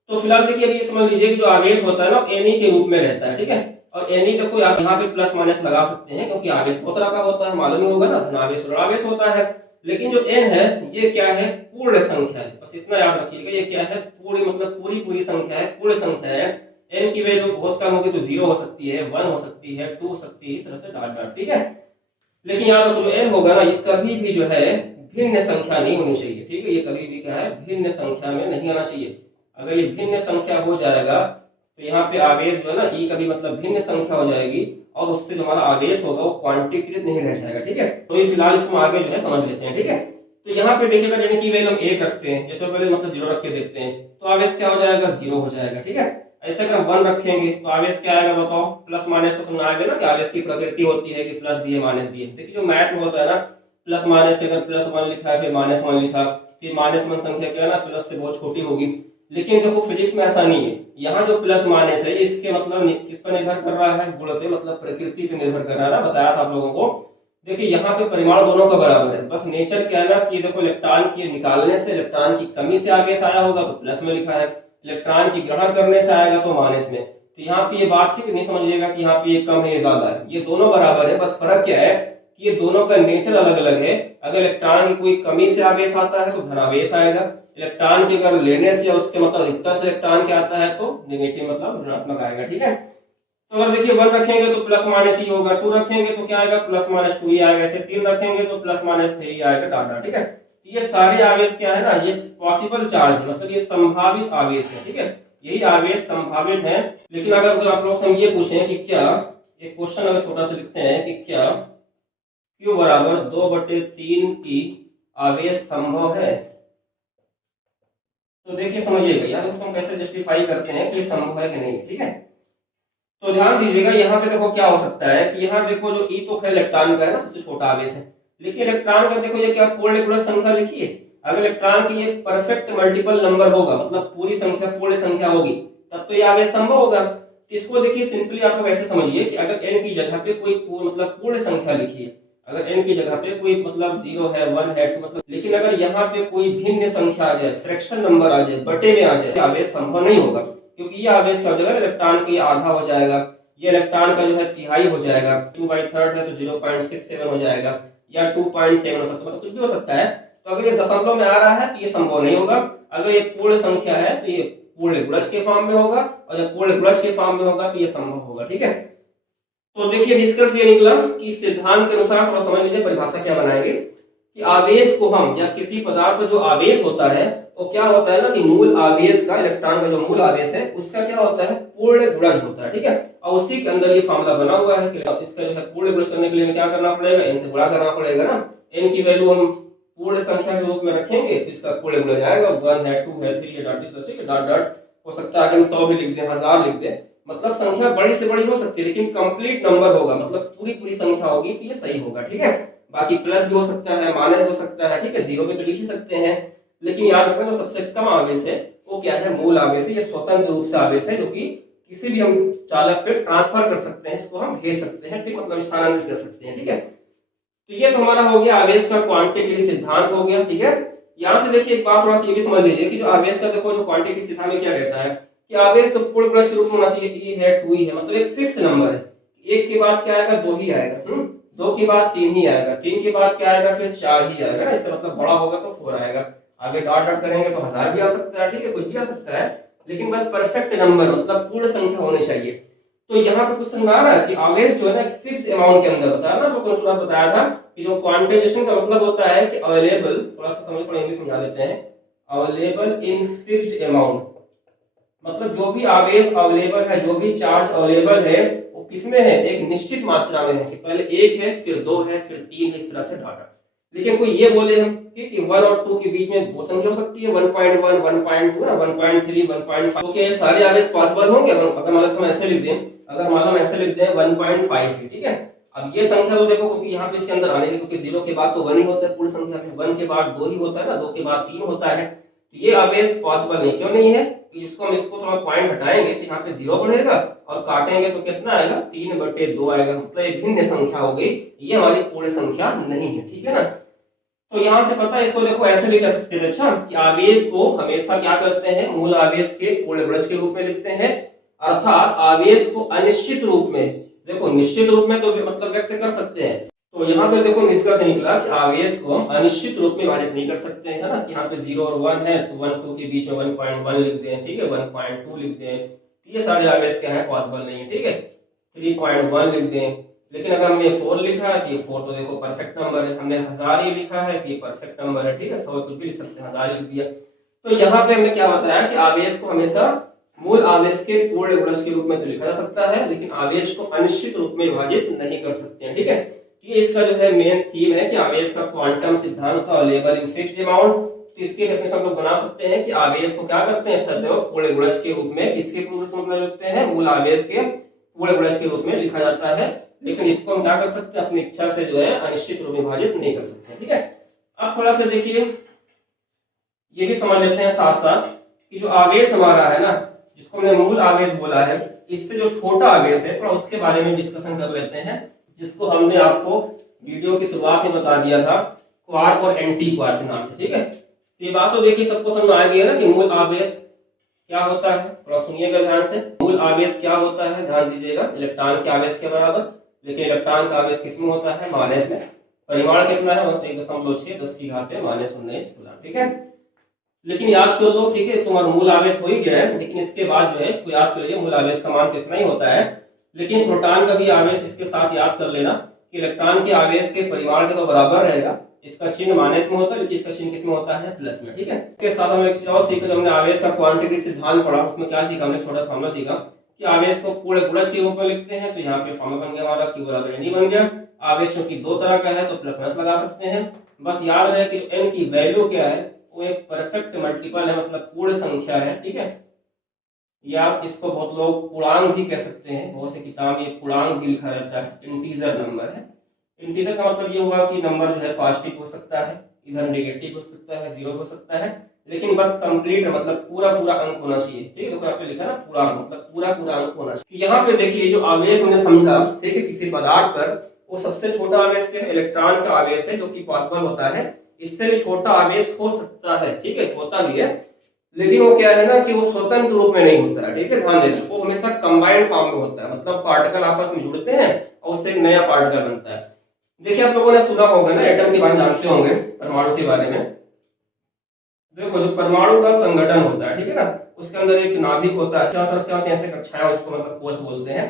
तो फिलहाल देखिए अभी समझ लीजिए कि जो आवेश होता है ना एनी के रूप में रहता है, ठीक है। और एनी देखो आप यहाँ पे प्लस माइनस लगा सकते हैं क्योंकि आवेश दो तरह का होता है, मालूम ही होगा ना, धनावेश और ऋणावेश होता है। लेकिन जो n है ये क्या है? पूर्ण संख्या है, बस इतना याद रखिएगा। ये क्या है? पूरी, मतलब पूरी संख्या है, पूर्ण संख्या है। n की वैल्यू बहुत कम होगी तो 0 हो सकती है, 1 हो सकती है, 2 हो सकती है, इस तरह से डॉट डॉट, ठीक है। लेकिन यहाँ पर जो n होगा ना, ये कभी भी जो है भिन्न संख्या नहीं होनी चाहिए, ठीक है। ये कभी भी क्या है? भिन्न संख्या में नहीं आना चाहिए। अगर ये भिन्न संख्या हो जाएगा तो यहाँ पे आवेश जो है ना, ई कभी मतलब भिन्न संख्या हो जाएगी और उससे जो हमारा आवेश होगा वो क्वांटिकृत नहीं रह जाएगा, ठीक है। तो ये फिलहाल इसको आगे जो है समझ लेते हैं, ठीक है। तो यहाँ पे देखिएगा n की वैल्यू हम 1 रखते हैं, जैसे पहले मतलब 0 रख के देखते हैं, तो आवेश क्या हो जाएगा, 0 हो जाएगा। ठीक है, ऐसे अगर हम 1 रखेंगे तो आवेश क्या आएगा बताओ, प्लस माइनस। तो समझ आ गया ना कि आवेश की प्रकृति होती है कि प्लस भी है माइनस भी है। देखिए जो मैथ में होता है ना, प्लस माइनस के अगर +1 लिखा है फिर -1 लिखा, फिर -1 संख्या क्या है ना प्लस से बहुत छोटी होगी। लेकिन देखो फिजिक्स में ऐसा नहीं है, यहाँ जो प्लस माइनस है इसके मतलब किस पर निर्भर कर रहा है, गुण पे, मतलब प्रकृति पे निर्भर कर रहा है ना, बताया था आप लोगों को। देखिए यहाँ पे परिमाण दोनों का बराबर है, बस नेचर क्या है ना कि देखो इलेक्ट्रॉन की निकालने से, इलेक्ट्रॉन की कमी से आवेश आया होगा तो प्लस में लिखा है, इलेक्ट्रॉन की ग्रहण करने से आएगा तो माइनस में। तो यहाँ पे ये बात ठीक नहीं समझिएगा कि यहाँ पे ये कम है ये ज्यादा है, ये दोनों बराबर है। बस फर्क क्या है कि ये दोनों का नेचर अलग अलग है। अगर इलेक्ट्रॉन की कोई कमी से आवेश आता है तो धनावेश आएगा, इलेक्ट्रॉन के अगर लेने से या उसके मतलब अधिकता से इलेक्ट्रॉन क्या आता है तो नेगेटिव मतलब ऋणात्मक आएगा। ठीक है, तो अगर देखिए 1 रखेंगे तो प्लस माइनस ही होगा, 2 रखेंगे तो क्या आएगा +-2 ही आएगा, ऐसे 3 रखेंगे तो +-3 ही आएगा डाटा। ठीक है, तो ये सारे आवेश क्या है ना, ये पॉसिबल चार्ज है, मतलब ये संभावित आवेश है। ठीक है, यही आवेश संभावित है। लेकिन अगर आप लोग से हम ये पूछें कि क्या, एक क्वेश्चन अगर छोटा सा लिखते हैं कि क्या Q बराबर 2/3 की आवेश संभव है, तो देखिए समझिएगा यार हम कैसे जस्टिफाई करते हैं कि संभव है कि नहीं। ठीक है, तो ध्यान दीजिएगा यहाँ पे देखो क्या हो सकता है कि यहाँ देखो जो ई तो खैर इलेक्ट्रॉन का है ना, सबसे छोटा आवेश है, लेकिन इलेक्ट्रॉन का देखो ये क्या पूर्ण गुणज संख्या लिखी है। अगर इलेक्ट्रॉन की ये परफेक्ट मल्टीपल नंबर होगा, मतलब पूरी संख्या पूर्ण संख्या होगी, तब तो ये आवेश संभव होगा। तो इसको देखिए सिंपली आप लोग ऐसे समझिए कि अगर n की जगह पे कोई मतलब पूर्ण संख्या लिखिए, अगर n की जगह पे कोई मतलब 0 है 1 है 2 मतलब, लेकिन अगर यहाँ पे कोई भिन्न संख्या आ जाए, फ्रैक्शन नंबर आ जाए, बटे में आ जाए, आवेश संभव नहीं होगा, क्योंकि ये आवेश का जगह इलेक्ट्रॉन की आधा हो जाएगा, ये इलेक्ट्रॉन का जो है तिहाई हो जाएगा, 2/3 है तो 0.67 हो जाएगा या 2.7 हो सकता है, मतलब कुछ भी हो सकता है। तो अगर ये दशमलव में आ रहा है तो ये संभव नहीं होगा। अगर ये पूर्ण संख्या है तो ये पूर्ण गुणज के फॉर्म में होगा, और जब पूर्ण गुणज के फॉर्म में होगा तो ये संभव होगा। ठीक है, तो देखिए निष्कर्ष ये निकला कि सिद्धांत के अनुसार, थोड़ा समझ लीजिए परिभाषा क्या बनाएंगे कि आवेश को हम, या किसी पदार्थ पर जो आवेश होता है वो क्या होता है ना कि मूल आवेश का, इलेक्ट्रॉन का जो मूल आवेश है उसका क्या होता है, पूर्ण गुणज होता है। ठीक है, और उसी के अंदर ये फार्मूला बना हुआ है कि इसका जो है पूर्ण गुणज करने के लिए क्या करना पड़ेगा, n से गुणा करना पड़ेगा ना। n की वैल्यू हम पूर्ण संख्या के रूप में रखेंगे तो इसका पूर्ण गुणज आएगा, 1 है 2 है 3 है डॉट डॉट, हो सकता है कि 100 भी लिख दें, 1000 लिख दें, मतलब संख्या बड़ी से बड़ी हो सकती है, लेकिन कंप्लीट नंबर होगा, मतलब पूरी संख्या होगी तो ये सही होगा। ठीक है, बाकी प्लस भी हो सकता है, माइनस हो सकता है, ठीक है, 0 पे तो लिख ही सकते हैं। लेकिन याद रखना जो सबसे कम आवेश है वो क्या है, मूल आवेश है, ये स्वतंत्र रूप से आवेश है, जो कि किसी भी हम चालक पे ट्रांसफर कर सकते हैं, इसको हम भेज सकते हैं, ठीक, मतलब स्थानांतरित कर सकते हैं। ठीक है, तो ये तो हमारा हो गया आवेश का क्वांटिटी सिद्धांत हो गया। ठीक है, यहाँ से देखिए एक बात थोड़ा सा ये भी समझ लीजिए कि जो आवेश का देखो जो क्वांटिटी सिद्धांत में क्या कहता है कि आवेश तो पूर्ण गुणज के रूप में होना चाहिए, e है 2 ही है, मतलब एक फिक्स नंबर है, 1 के बाद क्या आएगा 2 ही आएगा, 2 के बाद 3 ही आएगा, 3 के बाद क्या आएगा फिर 4 ही आएगा ना, इसका मतलब बड़ा होगा तो 4 आएगा, आगे डॉट डॉट करेंगे तो 1000 भी आ सकता है, ठीक है, कुछ भी आ सकता है, लेकिन बस परफेक्ट नंबर मतलब पूर्ण संख्या होनी चाहिए। तो यहाँ पे क्वेश्चन में आ रहा है कि आवेश जो है ना फिक्स अमाउंट के अंदर होता है ना, तो क्वेश्चन बताया था कि जो क्वांटाइजेशन का मतलब होता है कि अवेलेबल, थोड़ा सा समझ थोड़ा इंग्लिश समझा देते हैं, अवेलेबल इन फिक्स्ड अमाउंट, मतलब जो भी आवेश अवेलेबल है, जो भी चार्ज अवेलेबल है वो किसमें है, एक निश्चित मात्रा में है, कि पहले 1 है फिर 2 है फिर 3 है, इस तरह से डाटा। लेकिन कोई ये बोले हम कि 1 और 2 के बीच में दो संख्या हो सकती है, 1.1 1.2 ना 1.3 1.5, तो क्या सारे आवेश पॉसिबल होंगे? अगर मान लो हम ऐसे लिख दें, अगर मान लो हम ऐसे लिख दें 1.5 है, ठीक है, अब ये संख्या तो देखो क्योंकि यहाँ पे इसके अंदर आने की, क्योंकि 0 के बाद तो 1 ही होता है पूर्ण संख्या में, 1 के बाद 2 ही होता है ना, 2 के बाद 3 होता है, तो ये आवेश पॉसिबल नहीं, क्यों नहीं है कि इसको हम इसको थोड़ा पॉइंट हटाएंगे तो यहाँ पे 0 बढ़ेगा और काटेंगे तो कितना आएगा 3/2 आएगा, मतलब ये भिन्न संख्या हो गई, ये हमारी पूर्ण संख्या नहीं है, ठीक है ना। तो यहाँ से पता है, इसको देखो ऐसे भी कह सकते हैं अच्छा कि आवेश को हमेशा क्या करते हैं, मूल आवेश के पूर्ण गुणज के रूप में लिखते हैं, अर्थात आवेश को अनिश्चित रूप में, देखो निश्चित रूप में तो मतलब व्यक्त कर सकते हैं, तो यहाँ पे देखो निष्कर्ष निकला कि आवेश को हम अनिश्चित रूप में विभाजित नहीं कर सकते हैं, है ना, कि यहाँ पे 0 और 1 है तो 1 2 के बीच में 1.1 लिख दें, ठीक है, 1.2 लिख दें, ये सारे आवेश क्या है पॉसिबल नहीं है, ठीक है, 3.1 लिख दें। लेकिन अगर हमने 4 लिखा है तो ये 4 तो देखो परफेक्ट नंबर है, हमने 1000 ही लिखा है तो ये परफेक्ट नंबर है, ठीक है, 100 कुछ भी लिख सकते हैं, 1000 लिख दिया। तो यहाँ पे हमने क्या बताया कि आवेश को हमेशा मूल आवेश के पूर्ण गुणज के रूप में तो लिखा जा सकता है, लेकिन आवेश को अनिश्चित रूप में विभाजित नहीं कर सकते हैं, ठीक है। ये इसका जो है मेन थीम है कि आवेश का क्वांटम सिद्धांत का लेवल इन फिक्स्ड अमाउंट। तो इसके डेफिनेशन हम लोग बना सकते हैं कि आवेश को क्या करते हैं सदैव पूर्ण गुणज के रूप में, इसके पूर्ण मतलब लिखते हैं मूल आवेश के पूर्ण गुणज के रूप में लिखा जाता है। लेकिन इसको हम क्या कर सकते हैं अपनी इच्छा से जो है अनिश्चित रूप में विभाजित नहीं कर सकते। ठीक है, अब थोड़ा सा देखिए ये भी समझ लेते हैं साथ साथ कि जो आवेश हमारा है ना, जिसको हमने मूल आवेश बोला है, इससे जो छोटा आवेश है थोड़ा उसके बारे में डिस्कशन कर लेते हैं, जिसको हमने आपको वीडियो की शुरुआत में बता दिया था क्वार्क और एंटी क्वार्क के नाम से। ठीक है, तो ये बात तो देखिए सबको समझ में आ गई है ना कि मूल आवेश क्या होता है। थोड़ा सुनिएगा ध्यान से, मूल आवेश क्या होता है, ध्यान दीजिएगा, इलेक्ट्रॉन के आवेश के बराबर। लेकिन इलेक्ट्रॉन का आवेश किसमें होता है, माइनस में। परिमाण कितना है, 1.6 10⁻19 कूलम। ठीक है, लेकिन याद कर लो, ठीक है, तुम्हारा मूल आवेश हो ही गया है, लेकिन इसके बाद जो है इसको याद कर लीजिए मूल आवेश का मान कितना ही होता है। लेकिन प्रोटॉन का भी आवेश इसके साथ याद कर लेना कि इलेक्ट्रॉन के आवेश के परिमाण के तो बराबर रहेगा, इसका चिन्ह माइनस में होता है लेकिन इसका चिन्ह किसमें होता है, प्लस में। ठीक है, इसके साथ हम एक चीज और सीखा, जब हमने आवेश का क्वांटिटी सिद्धांत पढ़ा उसमें क्या सीखा हमने, छोटा सा फॉर्मूला सीखा कि आवेश को पूर्ण गुणज के रूप में लिखते हैं। तो यहाँ पे फॉर्मूला बन गया हमारा Q बराबर N बन गया। आवेश क्योंकि दो तरह का है तो प्लस माइनस लगा सकते हैं। बस याद रहे कि N की वैल्यू क्या है, वो एक परफेक्ट मल्टीपल है, मतलब पूर्ण संख्या है। ठीक है, या इसको बहुत लोग पूर्णांक भी कह सकते हैं, बहुत से किताब में पूर्णांक भी लिखा रहता है, इंटीजर नंबर है। इंटीजर का मतलब ये हुआ कि नंबर जो है पॉजिटिव हो सकता है, इधर नेगेटिव हो सकता है, जीरो हो सकता है, लेकिन बस कंप्लीट मतलब पूरा पूरा अंक होना चाहिए। ठीक है, तो यहाँ पे लिखा ना पूर्णांक मतलब पूरा पूरा अंक होना चाहिए। यहाँ पे देखिए जो आवेश हमने समझा, ठीक है, किसी पदार्थ पर, वो सबसे छोटा आवेश क्या है, इलेक्ट्रॉन का आवेश है, जो कि पॉसिबल होता है, इससे भी छोटा आवेश हो सकता है। ठीक है, होता भी है, लेकिन वो क्या है ना कि वो स्वतंत्र रूप में नहीं होता है। ठीक है, ध्यान देना, वो हमेशा कंबाइंड फॉर्म में होता है, मतलब पार्टिकल आपस में जुड़ते हैं और उससे एक नया पार्टिकल बनता है। देखिए आप लोगों ने सुना होगा ना, एटम के बारे में जानते होंगे, परमाणु के बारे में। देखो जो परमाणु का संगठन होता है, ठीक है ना, उसके अंदर एक नाभिक होता है, चारों तरफ क्या होते हैं ऐसे कक्षाएं, उसको मतलब कोश बोलते हैं।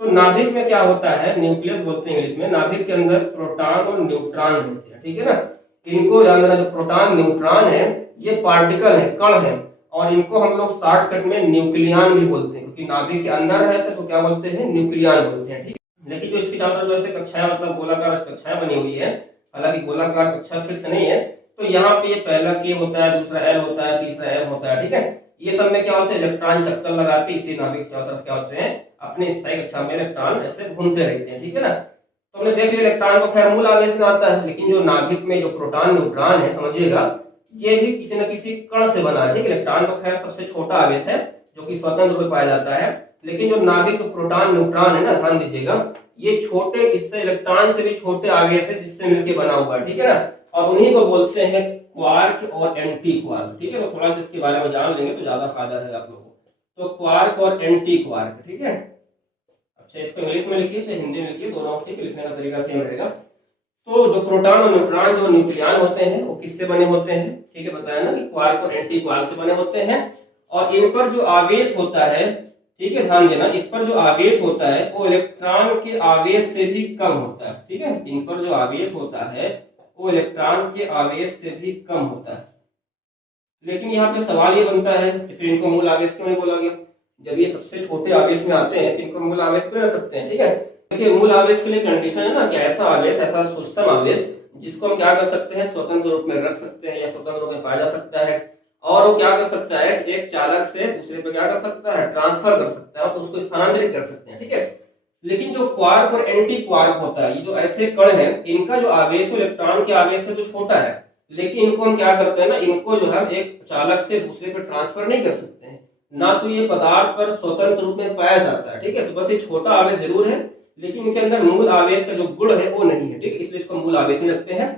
तो नाभिक में क्या होता है, न्यूक्लियस बोलते हैं इंग्लिश में। नाभिक के अंदर प्रोटॉन और न्यूट्रॉन रहते हैं। ठीक है ना, इनको ध्यान देना, जो प्रोटॉन न्यूट्रॉन है ये पार्टिकल है, कण है, और इनको हम लोग शॉर्टकट में न्यूक्लियन भी बोलते हैं, क्योंकि नाभिक के अंदर रहते हैं तो क्या बोलते हैं, न्यूक्लियन बोलते हैं। ठीक है, लेकिन जो इसके चारों तरफ जैसे कक्षाएं मतलब गोलाकार कक्षाएं बनी हुई है, हालांकि गोलाकार कक्षा फिक्स नहीं है, तो यहाँ पे पहला K होता है, दूसरा L होता है, तीसरा M होता है। ठीक है, ये सब में क्या होता है, इलेक्ट्रॉन चक्कर लगाते हैं, इसलिए नाभिक के चारों तरफ क्या होते हैं, अपने स्थायी कक्षा में इलेक्ट्रॉन ऐसे घूमते रहते हैं। ठीक है ना, तो हमने देख लिया इलेक्ट्रॉन को खैर मूल आवेश में आता है, लेकिन जो नाभिक में जो प्रोटॉन न्यूट्रॉन है, समझिएगा, ये भी किसी न किसी कण से बना है। ठीक है, इलेक्ट्रॉन तो खैर सबसे छोटा आवेश है जो कि स्वतंत्र रूप में पाया जाता है, लेकिन जो नाभिक प्रोटॉन न्यूट्रॉन है ना, ध्यान दीजिएगा, ये छोटे, इससे इलेक्ट्रॉन से भी छोटे आवेश है जिससे मिलकर बना हुआ है। ठीक है ना, और उन्हीं को बोलते हैं क्वार्क और एंटी क्वार्क। ठीक है, तो थोड़ा सा इसके बारे में जान लेंगे तो ज्यादा फायदा रहेगा आप लोगों को। तो क्वार्क और एंटी क्वार्क, ठीक है, अच्छा इसको इंग्लिश में लिखिए चाहे हिंदी में लिखिए, दोनों ठीक है, लिखने का तरीका सेम रहेगा। तो जो प्रोटॉन और न्यूट्रॉन जो न्यूक्लियन होते हैं वो किससे बने होते हैं, ठीक है, बताया ना कि क्वार्क और एंटी क्वार्क से बने होते हैं, और इन पर जो आवेश होता है, ठीक है, ध्यान देना, इस पर जो आवेश होता है वो इलेक्ट्रॉन के आवेश से भी कम होता है। ठीक है, इन पर जो आवेश होता है वो इलेक्ट्रॉन के आवेश से भी कम होता है। लेकिन यहाँ पे सवाल ये बनता है कि फिर इनको मूल आवेश क्यों नहीं बोला गया, जब ये सबसे छोटे आवेश में आते हैं तो इनको मूल आवेश क्यों रख सकते हैं। ठीक है, देखिए मूल आवेश के लिए कंडीशन है ना कि ऐसा आवेश, ऐसा सूक्ष्म आवेश जिसको हम क्या कर सकते हैं, स्वतंत्र रूप में रख सकते हैं या स्वतंत्र रूप में पाया जा सकता है, और वो क्या कर सकता है, एक चालक से दूसरे पे क्या कर सकता है, ट्रांसफर कर सकता है, तो उसको स्थानांतरित कर सकते हैं। ठीक है, लेकिन जो क्वार्क और एंटी क्वार्क होता है, ये जो ऐसे कण है, इनका जो आवेश इलेक्ट्रॉन के आवेश से जो छोटा है, लेकिन इनको हम क्या करते हैं ना, इनको जो है एक चालक से दूसरे पे ट्रांसफर नहीं कर सकते हैं, ना तो ये पदार्थ पर स्वतंत्र रूप में पाया जाता है। ठीक है, तो बस ये छोटा आवेश जरूर है, लेकिन इनके अंदर मूल आवेश का जो गुण है वो नहीं है। ठीक है, इसलिए इसको मूल आवेश में रखते हैं।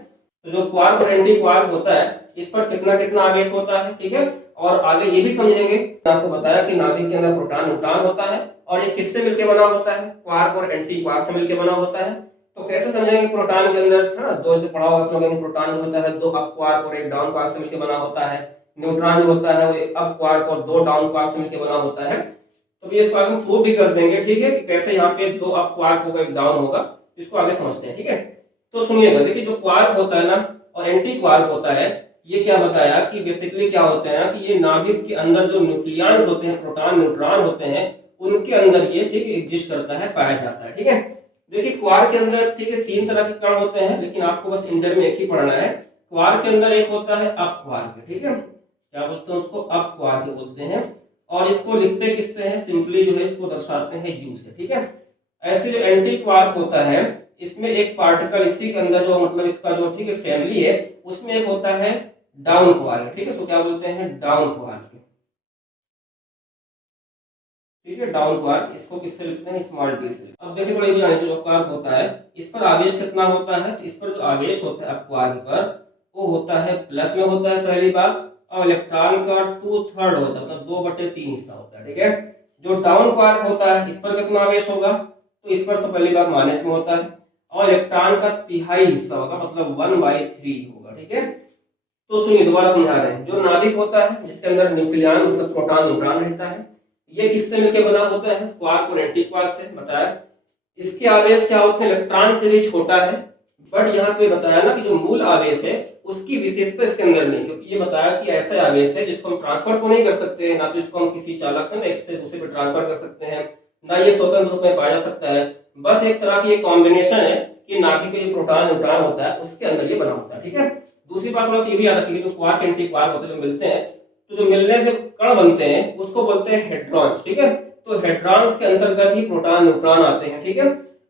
तो जो क्वार्क और एंटी क्वार्क होता है, इस पर कितना कितना आवेश होता है। ठीक है, और आगे ये भी समझेंगे, आपको बताया कि नाभिक के अंदर प्रोटॉन न्यूट्रॉन होता है, और ये किससे मिलकर बना होता है, क्वार्क और एंटी क्वार्क से मिलकर बना होता है। तो कैसे समझेंगे, प्रोटॉन के अंदर है ना, दो से पढ़ा हुआ आप लोगों ने, प्रोटॉन जो होता है दो अप क्वार्क और एक डाउन क्वार्क से मिलकर बना होता है, न्यूट्रॉन जो होता है वो एक अप क्वार्क और दो डाउन क्वार्क से मिलकर बना होता है। तो ये इसको आगे हम प्रूव भी कर देंगे। ठीक है, कि कैसे यहाँ पे दो अप क्वार्क होगा एक डाउन होगा, इसको आगे समझते हैं। ठीक है, तो सुनिएगा, देखिए जो क्वार्क होता है ना और एंटी क्वार्क होता है, ये क्या बताया कि बेसिकली क्या होता है कि ये नाभिक के अंदर जो न्यूक्लियॉन्स होते हैं, प्रोटॉन न्यूट्रॉन होते हैं, उनके अंदर ये ठीक एग्जिस्ट करता है, पाया जाता है। ठीक है, देखिए क्वार्क के अंदर ठीक है 3 तरह के कण होते हैं, लेकिन आपको बस इंटर में एक ही पढ़ना है। क्वार्क के अंदर एक होता है अप क्वार्क, ठीक है, क्या बोलते हैं उसको, अप क्वार्क बोलते हैं। और इसको लिखते किससे हैं, सिंपली जो है इसको दर्शाते हैं यू से, ठीक है। ऐसे जो एंटी क्वार्क होता है, इसमें एक पार्टिकल इसी के अंदर जो मतलब इसका जो ठीक है फैमिली है, उसमें एक होता है डाउन क्वार्क, ठीक है, तो क्या बोलते हैं डाउन क्वार्क, ठीक है, डाउन क्वार्क। इसको किससे लिखते हैं, स्मॉल डी से। अब देखिए थोड़ा ये जो क्वार्क होता है, इस पर आवेश कितना होता है, इस पर जो आवेश होता है क्वार्क पर, वो होता है प्लस में होता है पहली बात, और इलेक्ट्रॉन का 2/3 होता है, मतलब 2/3 हिस्सा होता है, ठीक है। जो डाउन क्वार्क होता है, इस पर कितना आवेश होगा, तो इस पर तो पहली बात माइनस में होता है, और इलेक्ट्रॉन का तिहाई हिस्सा होगा, मतलब 1/3 होगा, ठीक है। तो सुनिए दोबारा समझा रहे हैं, जो नाभिक होता है जिसके अंदर न्यूक्लियन मतलब प्रोटॉन न्यूट्रॉन रहता है, ये किससे मिलकर बना होता है, क्वार्क और एंटी क्वार्क से, बताया। इसके आवेश क्या होते हैं, इलेक्ट्रॉन से भी छोटा है, बट यहाँ पे बताया ना कि जो मूल आवेश है उसकी विशेषता इसके अंदर नहीं, क्योंकि ये बताया कि ऐसा आवेश है जिसको हम ट्रांसफर को नहीं कर सकते, ना तो इसको हम किसी चालक से एक से दूसरे पे ट्रांसफर कर सकते हैं, ना ये स्वतंत्र रूप में पाया जा सकता है। बस एक तरह की एक कॉम्बिनेशन है कि नाभिक में जो प्रोटॉन न्यूट्रॉन होता है उसके अंदर ये बना होता है, ठीक है। दूसरी बात थोड़ा सा ये भी याद रखिए, जो क्वार्क एंटी क्वार्क होते हैं जो मिलते हैं, तो जो मिलने से कण बनते हैं उसको बोलते हैं हेड्रॉन्स, ठीक है। तो हेड्रॉन्स के अंतर्गत ही प्रोटॉन न्यूट्रॉन आते हैं, ठीक है।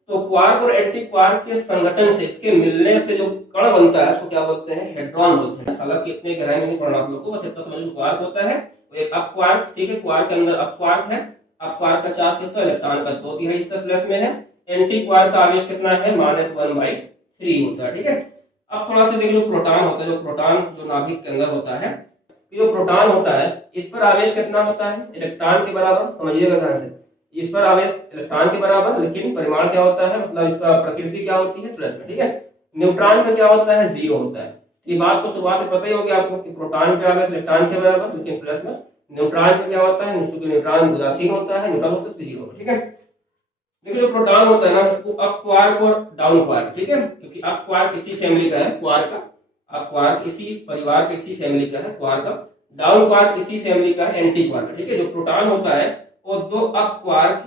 तो क्वार्क और एंटी क्वार्क के संगठन से, इसके मिलने से जो कण बनता है उसको क्या बोलते हैं, हेड्रॉन बोलते हैं। हालांकि इतने गहराई में नहीं पढ़ना आप लोगों को, बस इतना समझ लो क्वार्क होता है वो एक अप क्वार्क, ठीक है, क्वार्क के अंदर अप क्वार्क है, अप क्वार्क का चार्ज कितना, इलेक्ट्रॉन का 2/3 हिस्सा प्लस में है, एंटी क्वार्क का आवेश कितना है, -1/3 होता है, ठीक है। अब थोड़ा सा देख लो प्रोटॉन होता है, जो प्रोटॉन जो नाभिक के अंदर होता है, जो प्रोटॉन होता है इस पर आवेश कितना होता है, इलेक्ट्रॉन के बराबर, समझिएगा ध्यान से, इस पर आवेश इलेक्ट्रॉन के बराबर, लेकिन परिमाण क्या होता है, मतलब इसका प्रकृति क्या होती है, प्लस में, ठीक है। न्यूट्रॉन पे क्या होता है, 0 होता है। ये बात तो शुरुआत में पता ही होगी आपको कि प्रोटॉन पे आवेश इलेक्ट्रॉन के बराबर, लेकिन प्लस में। न्यूट्रॉन पे क्या होता है, न्यूट्रॉन उदासीन होता है, न्यूट्रॉन होता है 0, ठीक है। देखिए जो प्रोटॉन होता है ना, वो अप क्वार्क और डाउन क्वार्क, ठीक है, क्योंकि अप क्वार्क इसी फैमिली का है, क्वार्क का अप क्वार्क इसी परिवार के इसी फैमिली का है, क्वार्क का डाउन क्वार्क इसी फैमिली का है, एंटी क्वार्क, ठीक है। जो प्रोटॉन होता है वो 2 अप क्वार्क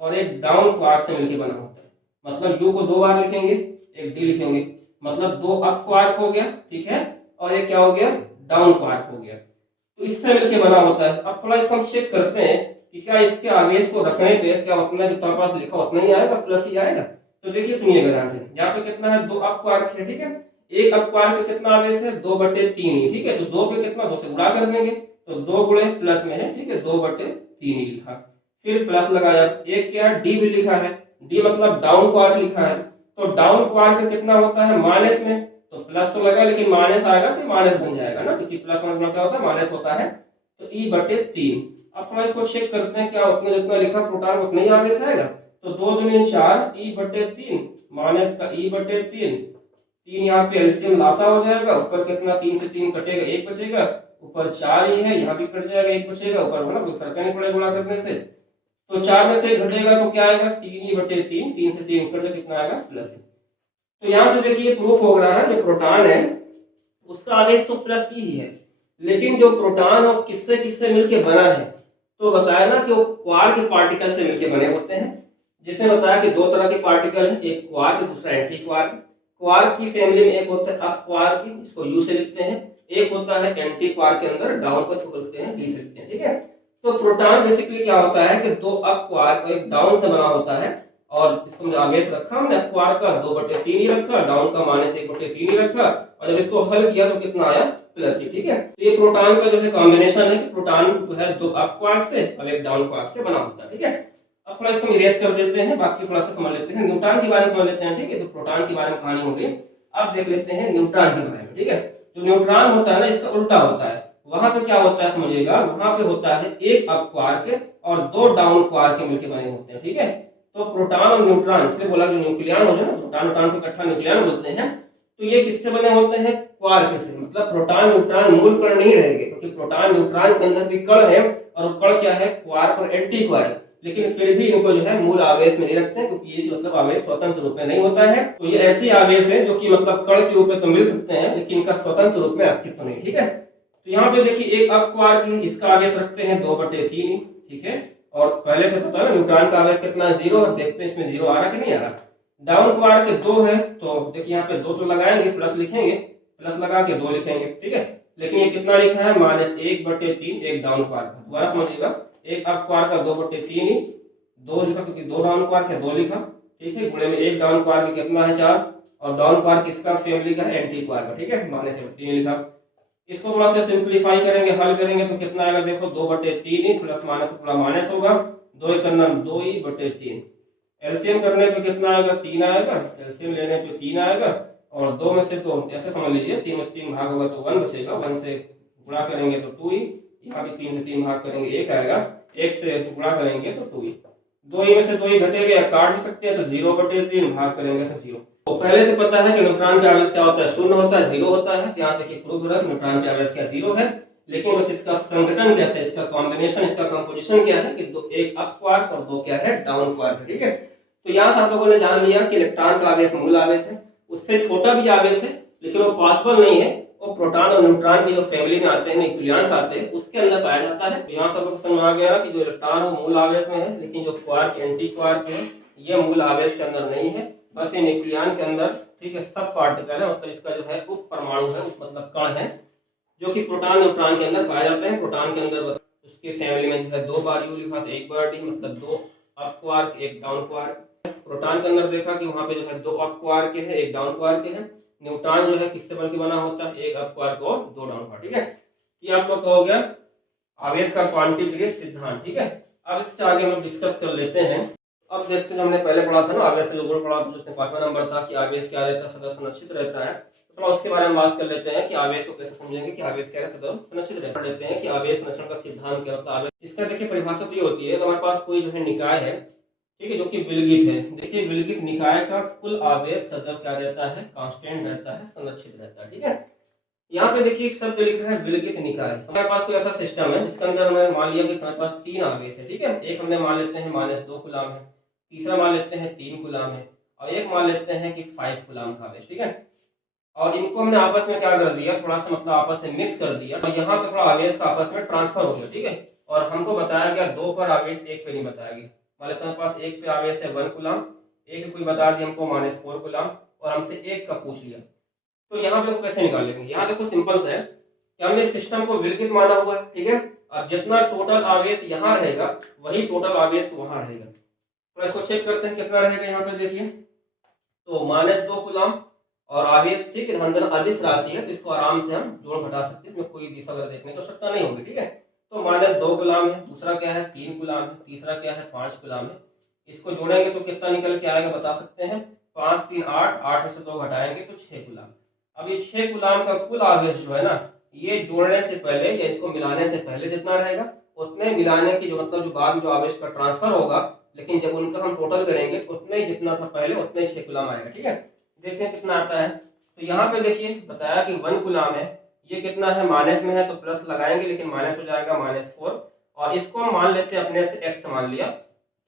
और एक डाउन क्वार्क से मिलकर बना होता है, मतलब यू को 2 बार लिखेंगे, एक डी लिखेंगे, मतलब 2 अप क्वार्क हो गया, ठीक है, और एक क्या हो गया, डाउन क्वार्क हो गया, तो इससे मिलकर बना होता है। अब थोड़ा इसको हम चेक करते हैं कि क्या इसके आवेश को रखने पे क्या उतना जो तुम्हारे पास लिखा उतना ही आएगा, प्लस ही आएगा। तो देखिए सुनिएगा ध्यान से, यहाँ पे कितना है, 2 अप क्वार्क है, ठीक है, एक अप क्वार्क पे कितना आवेश है, 2/3 ही, ठीक है, तो 2 पे कितना, 2 से गुणा कर देंगे, तो 2 गुणे प्लस में है, ठीक है, 2/3 ही लिखा, फिर प्लस लगाया, एक क्या है, डी भी लिखा है, डी मतलब डाउन क्वार्क लिखा है, तो डाउन क्वार्क में कितना होता है, माइनस में, तो प्लस तो लगा लेकिन माइनस आएगा तो माइनस बन जाएगा ना, क्योंकि प्लस माइनस क्या होता है, माइनस होता है, तो E/3। अब थोड़ा इसको चेक करते हैं, क्या उतना जितना लिखा प्रोटॉन उतना ही आवेश आएगा, तो 2 दूनी 4, E/3 माइनस का E/3, 3 यहाँ पे एलसीएम लासा हो जाएगा, ऊपर कितना 3 से 3 कटेगा, 1 बचेगा, ऊपर 4 ही है, यहाँ भी कट जाएगा, 1 बचेगा, ऊपर है ना, कोई फर्क नहीं पड़ेगा गुणा करने से, तो 4 में से घटेगा तो क्या आएगा, 3E/3, 3 से 3 कट जाएगा, कितना आएगा, प्लस। तो यहाँ से देखिए प्रूफ हो रहा है, जो प्रोटॉन है उसका आवेश तो प्लस ही है, लेकिन जो प्रोटॉन और किससे किससे मिलके बना है, तो बताया ना कि वो क्वार्क के पार्टिकल से मिलके बने होते हैं, जिसने बताया कि 2 तरह के पार्टिकल हैं, एक क्वार्क दूसरा एंटी क्वार्क। क्वार्क की फैमिली में एक होता है अप क्वार्क, इसको यू से लिखते हैं, एक होता है एंटी क्वार्क के अंदर डाउन पर इसको लिखते हैं, डी से लिखते हैं, ठीक है। तो प्रोटॉन बेसिकली क्या होता है कि 2 अप क्वार्क और एक डाउन से बना होता है, और इसको हमने आवेश रखा, हमने अप क्वार्क का 2/3 ही रखा, डाउन का -1/3 ही रखा, और जब इसको हल किया तो कितना आया, प्लस ही, ठीक है। तो ये प्रोटॉन का जो है कॉम्बिनेशन है कि प्रोटॉन जो है 2 अप क्वार्क से और एक डाउन क्वार्क से बना होता है, ठीक है। अब थोड़ा इसको इरेज कर देते हैं, बाकी थोड़ा सा समझ लेते हैं, न्यूट्रॉन के बारे में समझ लेते हैं, ठीक है। तो प्रोटॉन के बारे में कहानी हो गई, अब देख लेते हैं न्यूट्रॉन के बारे में, ठीक है। जो न्यूट्रॉन होता है ना, इसका उल्टा होता है, वहां पे क्या होता है समझिएगा, वहां पे होता है एक अप क्वार्क और 2 डाउन क्वार्क मिलकर बने होते हैं, ठीक है। तो प्रोटॉन और न्यूट्रॉन, इसलिए बोला कि न्यूक्लियन हो जाए ना, प्रोटॉन न्यूट्रॉन को इकट्ठा न्यूक्लियन बोलते हैं, तो ये किससे बने होते हैं, क्वार्क से, मतलब प्रोटॉन न्यूट्रॉन मूल कण नहीं रहेंगे, क्योंकि प्रोटॉन न्यूट्रॉन के अंदर भी कण है, और कण क्या है, क्वार्क और एंटी क्वार्क, लेकिन फिर भी इनको जो है मूल आवेश में नहीं रखते हैं, क्योंकि ये मतलब आवेश स्वतंत्र रूप में नहीं होता है। तो ये ऐसी आवेश है जो कि मतलब कण के रूप में तो मिल सकते हैं, लेकिन इनका स्वतंत्र रूप में अस्तित्व नहीं, ठीक है। तो यहाँ पे देखिए एक अप क्वार्क है, इसका आवेश रखते हैं 2/3, ठीक है, और पहले से पता है न्यूट्रॉन का आवेश कितना है, 0, और देखते हैं इसमें 0 आ रहा कि नहीं आ रहा। डाउन क्वार्क 2 है तो देखिए यहाँ पे 2 तो लगाएंगे, प्लस लिखेंगे, प्लस लगा के 2 लिखेंगे, ठीक है। लेकिन ये कितना लिखा है, -1/3 एक डाउन क्वार्क। दोबारा समझिएगा, एक अप क्वार्क का 2/3 ही, 2 लिखा क्योंकि 2 डाउन क्वार्क है, 2 लिखा, ठीक है, गुणे में एक डाउन क्वार्क कितना है 4, और डाउन क्वार्क किसका, फैमिली का है, एंटी क्वार्क, ठीक है, -3 लिखा। इसको थोड़ा सा सिंप्लीफाई करेंगे, हल करेंगे तो कितना आएगा, देखो 2/3 ही, प्लस माइनस थोड़ा माइनस होगा, 2 एक करना 2 ही बटे 3। एलसीएम करने पे कितना आएगा, 3 आएगा, एलसीएम लेने पे 3 आएगा, और 2 में से तो ऐसे समझ लीजिए 3 में से 3 भाग होगा तो 1 बचेगा, 1 से गुणा करेंगे तो 2 ही, यहाँ पे 3 से 3 भाग करेंगे 1 आएगा, 1 से गुणा करेंगे तो 2 ही, 2 ही में से 2 ही घटेगा, काट भी सकते हैं तो 0/3 भाग करेंगे तो 0। तो पहले से पता है कि न्यूट्रॉन का आवेश क्या होता है, शून्य होता है, 0 होता है। यहाँ देखिए प्रूव हो रहा है न्यूट्रॉन का आवेश क्या 0 है, लेकिन बस इसका संघटन कैसे, इसका कॉम्बिनेशन, इसका कंपोजिशन क्या है कि एक अप क्वार्क और 2 क्या है, डाउन क्वार्क, ठीक है। तो यहाँ से आप लोगों ने जान लिया कि इलेक्ट्रॉन का आवेश मूल आवेश है, उससे छोटा भी आवेश है लेकिन वो पॉसिबल नहीं है, वो प्रोटॉन और न्यूट्रॉन की जो फैमिली में आते हैं, न्यूक्लियंस आते हैं, उसके अंदर पाया जाता है। तो यहाँ सब लोग समझ आ गया कि जो इलेक्ट्रॉन वो मूल आवेश में है, लेकिन जो क्वार्क एंटी क्वार्क है ये मूल आवेश के अंदर नहीं है, बस ये न्यूक्लियन के अंदर, ठीक है, सब पार्टिकल है, मतलब इसका जो है उप परमाणु है, उप मतलब कण है, जो कि प्रोटॉन न्यूट्रॉन के अंदर पाए जाते हैं। प्रोटॉन के अंदर उसके फैमिली में जो है 2 बार यू लिखा तो 1 बार डी, मतलब 2 up quark 1 down quark. Proton के अंदर देखा कि वहां पे जो है 2 अप क्वार्क है 1 डाउन क्वार्क है। न्यूट्रॉन जो है किससे बन के बना होता है, 1 अप क्वार्क और 2 डाउन क्वार्क, ठीक है। ये आप लोग का हो गया आवेश का क्वांटिटेटिव सिद्धांत, ठीक है। अब इससे आगे हम लोग डिस्कस कर लेते हैं। अब देखते हैं, हमने पहले पढ़ा था ना आवेश का जो गुण पढ़ा था, जिसमें 5वां नंबर था कि आवेश क्या रहता है, सदा संरक्षित रहता है। तो थोड़ा उसके बारे में बात कर लेते हैं कि आवेश को कैसे समझेंगे कि आवेश क्या है, सदा संरक्षित रहता है। लेते हैं कि आवेश संरक्षण का सिद्धांत क्या, मतलब आवेश, इसका देखिए परिभाषा तो ये होती है, तो हमारे पास कोई जो है निकाय है, ठीक है, जो कि विलगित है। देखिए विलगित निकाय का कुल आवेश सदैव क्या रहता है, कांस्टेंट रहता है, संरक्षित रहता है, ठीक है। यहाँ पे देखिए एक शब्द लिखा है विलगित निकाय। हमारे पास कोई ऐसा सिस्टम है जिसके अंदर हमने मान लिया कि हमारे पास 3 आवेश है, ठीक है। एक हमने मान लेते हैं -2 कूलम है, तीसरा मान लेते हैं 3 कूलम है, और एक मान लेते हैं कि 5 कूलम का आवेश, ठीक है। और इनको हमने आपस में क्या कर दिया, थोड़ा सा मतलब आपस में मिक्स कर दिया, और यहाँ पे थोड़ा आवेश का आपस में ट्रांसफर हो गया, ठीक है। और हमको बताया गया 2 पर आवेश, 1 पे नहीं बताया गया। मान लेते हैं पास 1 पे आवेश है 1 कूलम, एक कोई बता दिया हमको -4 कूलम, और हमसे 1 का पूछ लिया। तो यहाँ पे कैसे निकालेंगे, यहाँ देखो सिंपल सा है कि हमने सिस्टम को विलगित माना हुआ है, ठीक है। अब जितना टोटल आवेश यहाँ रहेगा वही टोटल आवेश वहां रहेगा। तो इसको चेक करते हैं कितना रहेगा। यहाँ पे देखिए तो -2 कूलम और आवेश, ठीक है, अंदर अदिश राशि है तो इसको आराम से हम जोड़ घटा सकते हैं, इसमें कोई दिशा वगैरह देखने की आवश्यकता नहीं होगी, ठीक है। तो -2 कूलम है, दूसरा क्या है 3 कूलम है, तीसरा क्या है 5 कूलम है। इसको जोड़ेंगे तो कितना निकल के आएगा बता सकते हैं, 5 3 8, 8 में से 2 घटाएंगे तो 6 कूलम। अब ये 6 कूलम का कुल आवेश जो है ना, ये जोड़ने से पहले या इसको मिलाने से पहले जितना रहेगा उतने मिलाने की जो मतलब जो बाद में जो आवेश का ट्रांसफर होगा, लेकिन जब उनका हम टोटल करेंगे उतने ही जितना था पहले उतने ही 6 कूलम आएगा, ठीक है। देखते हैं कितना आता है। तो यहाँ पे देखिए बताया कि 1 कूलम है, ये कितना है माइनस में है तो प्लस लगाएंगे, लेकिन माइनस हो जाएगा -4, और इसको हम मान लेते हैं अपने से x मान लिया,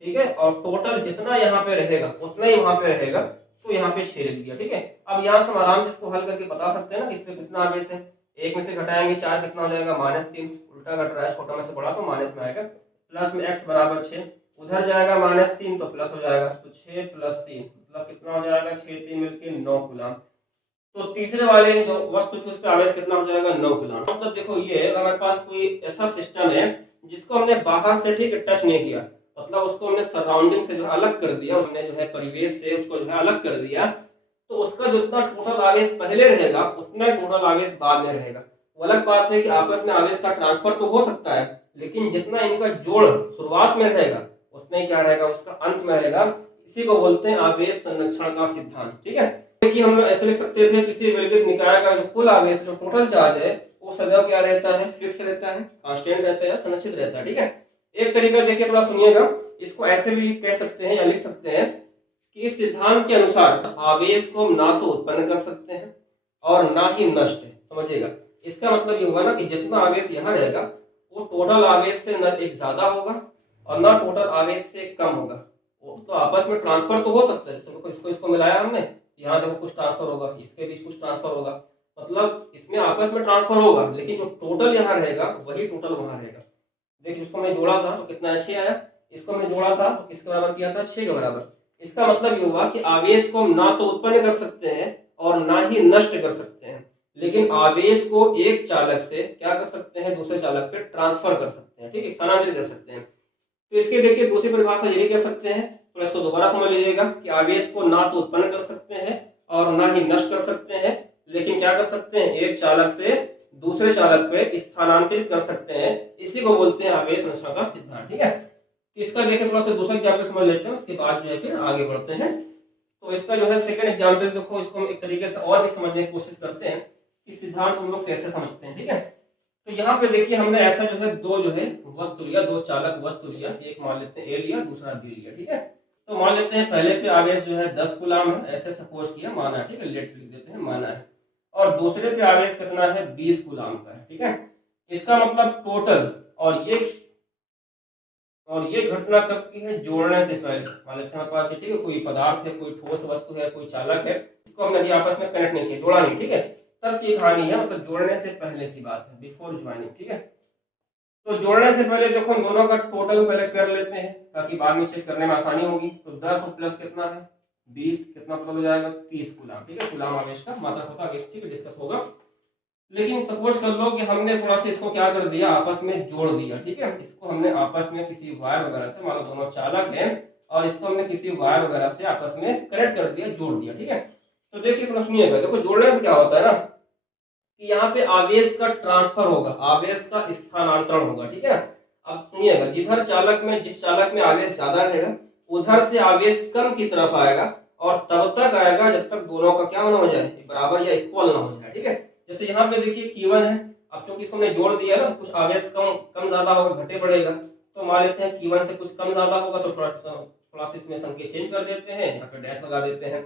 ठीक है। और टोटल जितना यहाँ पे रहेगा उतना ही वहां पे रहेगा, तो यहाँ पे 6 लिख दिया, ठीक है। अब यहाँ से हम आराम से इसको हल करके बता सकते हैं ना कि इसमें कितना आवेश है। 1 में से घटाएंगे 4, कितना हो जाएगा -3, उल्टा घट रहा है, छोटा में से बड़ा तो माइनस में आएगा, प्लस में x बराबर 6, उधर जाएगा -3 तो प्लस हो जाएगा, तो 6 + 3 मतलब कितना हो जाएगा, 6 3 मिलके 9 कूलम। तो तीसरे वाले जो वस्तु थी उस पर आवेश कितना हो जाएगा, 9 कूलम। मतलब देखो ये हमारे पास कोई ऐसा सिस्टम है जिसको हमने बाहर से ठीक टच नहीं किया, मतलब उसको हमने सराउंडिंग से जो अलग कर दिया, हमने जो है परिवेश से उसको जो है अलग कर दिया, तो उसका जितना टोटल आवेश पहले रहेगा उतना टोटल आवेश बाद में रहेगा। वो अलग बात है कि आपस में आवेश का ट्रांसफर तो हो सकता है, लेकिन जितना इनका जोड़ शुरुआत में रहेगा उतना ही क्या रहेगा, उसका अंत में रहेगा। इसी को बोलते हैं आवेश संरक्षण का सिद्धांत, ठीक है। देखिए हम ऐसे लिख सकते थे किसी विलगित निकाय का जो कुल आवेश जो टोटल चार्ज है वो सदैव क्या रहता है, फिक्स रहता है, कांस्टेंट रहता है, संरक्षित रहता है, ठीक है। एक तरीका देखिए थोड़ा सुनिएगा, इसको ऐसे भी कह सकते हैं या लिख सकते हैं कि इस सिद्धांत के अनुसार आवेश को ना तो उत्पन्न कर सकते हैं और ना ही नष्ट है, समझिएगा। इसका मतलब ये हुआ ना कि जितना आवेश यहाँ रहेगा वो टोटल आवेश से न एक ज्यादा होगा और ना टोटल आवेश से कम होगा। तो आपस में ट्रांसफर तो हो सकता है, इसको मिलाया हमने, यहाँ देखो कुछ ट्रांसफर होगा, इसके बीच कुछ ट्रांसफर होगा, मतलब इसमें आपस में ट्रांसफर होगा, लेकिन जो टोटल यहाँ रहेगा वही टोटल वहां रहेगा। देखिए इसको मैं जोड़ा था तो कितना 6 आया, इसको मैं जोड़ा था तो किसके बराबर किया था, 6 के बराबर। इसका मतलब ये हुआ कि आवेश को हम ना तो उत्पन्न कर सकते हैं और ना ही नष्ट कर सकते हैं, लेकिन आवेश को एक चालक से क्या कर सकते हैं, दूसरे चालक पे ट्रांसफर कर सकते हैं, ठीक है, स्थानांतरित कर सकते हैं। तो इसके देखिए दूसरी परिभाषा ये भी कह सकते हैं, तो इसको दोबारा समझ लीजिएगा कि आवेश को ना तो उत्पन्न कर सकते हैं और ना ही नष्ट कर सकते हैं, लेकिन क्या कर सकते हैं, एक चालक से दूसरे चालक पे स्थानांतरित कर सकते हैं। इसी को बोलते हैं आवेश संरक्षण का सिद्धांत, ठीक है। इसका देखिए थोड़ा सा दूसरा एग्जाम्पल समझ लेते हैं, उसके बाद जो है फिर आगे बढ़ते हैं। तो इसका जो है सेकंड एग्जाम्पल देखो, इसको हम एक तरीके से और भी समझने की कोशिश करते हैं कि सिद्धांत हम लोग कैसे समझते हैं, ठीक है। तो यहाँ पे देखिए हमने ऐसा जो है दो जो है वस्तु लिया, दो चालक वस्तु लिया, एक मान लेते हैं ए लिया, दूसरा बी लिया, ठीक है। तो मान लेते हैं पहले पे आवेश जो है 10 कूलाम है, ऐसे सपोज किया, माना है, ठीक है, लेट लिख देते हैं, माना है। और दूसरे पे आवेश कितना है, 20 कूलाम का है, ठीक है। इसका मतलब टोटल, और ये घटना कब की है, जोड़ने से पहले। मान लेते हैं हमारे पास, ठीक है, कोई पदार्थ है, कोई ठोस वस्तु है, कोई चालक है, इसको हमने अभी आपस में कनेक्ट नहीं किया, जोड़ा नहीं, ठीक है, तब की कहानी है, मतलब जोड़ने से पहले की बात है, बिफोर ज्वाइनिंग, ठीक है। तो जोड़ने से पहले देखो दोनों का टोटल पहले कर लेते हैं ताकि बाद में चेक करने में आसानी होगी। तो 10 और प्लस कितना है 20, कितना टोटल हो जाएगा 30 कूलाम, ठीक है, कूलाम आवेश का मात्रा होता है, ठीक है, डिस्कस होगा। लेकिन सपोज कर लो कि हमने थोड़ा सा इसको क्या कर दिया, आपस में जोड़ दिया, ठीक है, इसको हमने आपस में किसी वायर वगैरह से, मान लो दोनों चालक हैं और इसको हमने किसी वायर वगैरह से आपस में कनेक्ट कर दिया, जोड़ दिया, ठीक है। तो देखिए थोड़ा सुनिएगा, देखो जोड़ने से क्या होता है ना कि यहाँ पे आवेश का ट्रांसफर होगा, आवेश का स्थानांतरण होगा, ठीक है। अब सुनिएगा, जिधर चालक में, जिस चालक में आवेश ज्यादा रहेगा उधर से आवेश कम की तरफ आएगा, और तब तक आएगा जब तक दोनों का क्या होना हो जाए, बराबर या इक्वल ना हो जाए, ठीक है। जैसे यहाँ पे देखिए Q1 है, अब क्योंकि इसको हमने जोड़ दिया ना, कुछ आवेश कम ज्यादा होगा, घटे बढ़ेगा, तो मान लेते हैं Q1 से कुछ कम ज्यादा होगा, तो थोड़ा सा इसमें संकेत चेंज कर देते हैं, यहाँ पे डैश लगा देते हैं।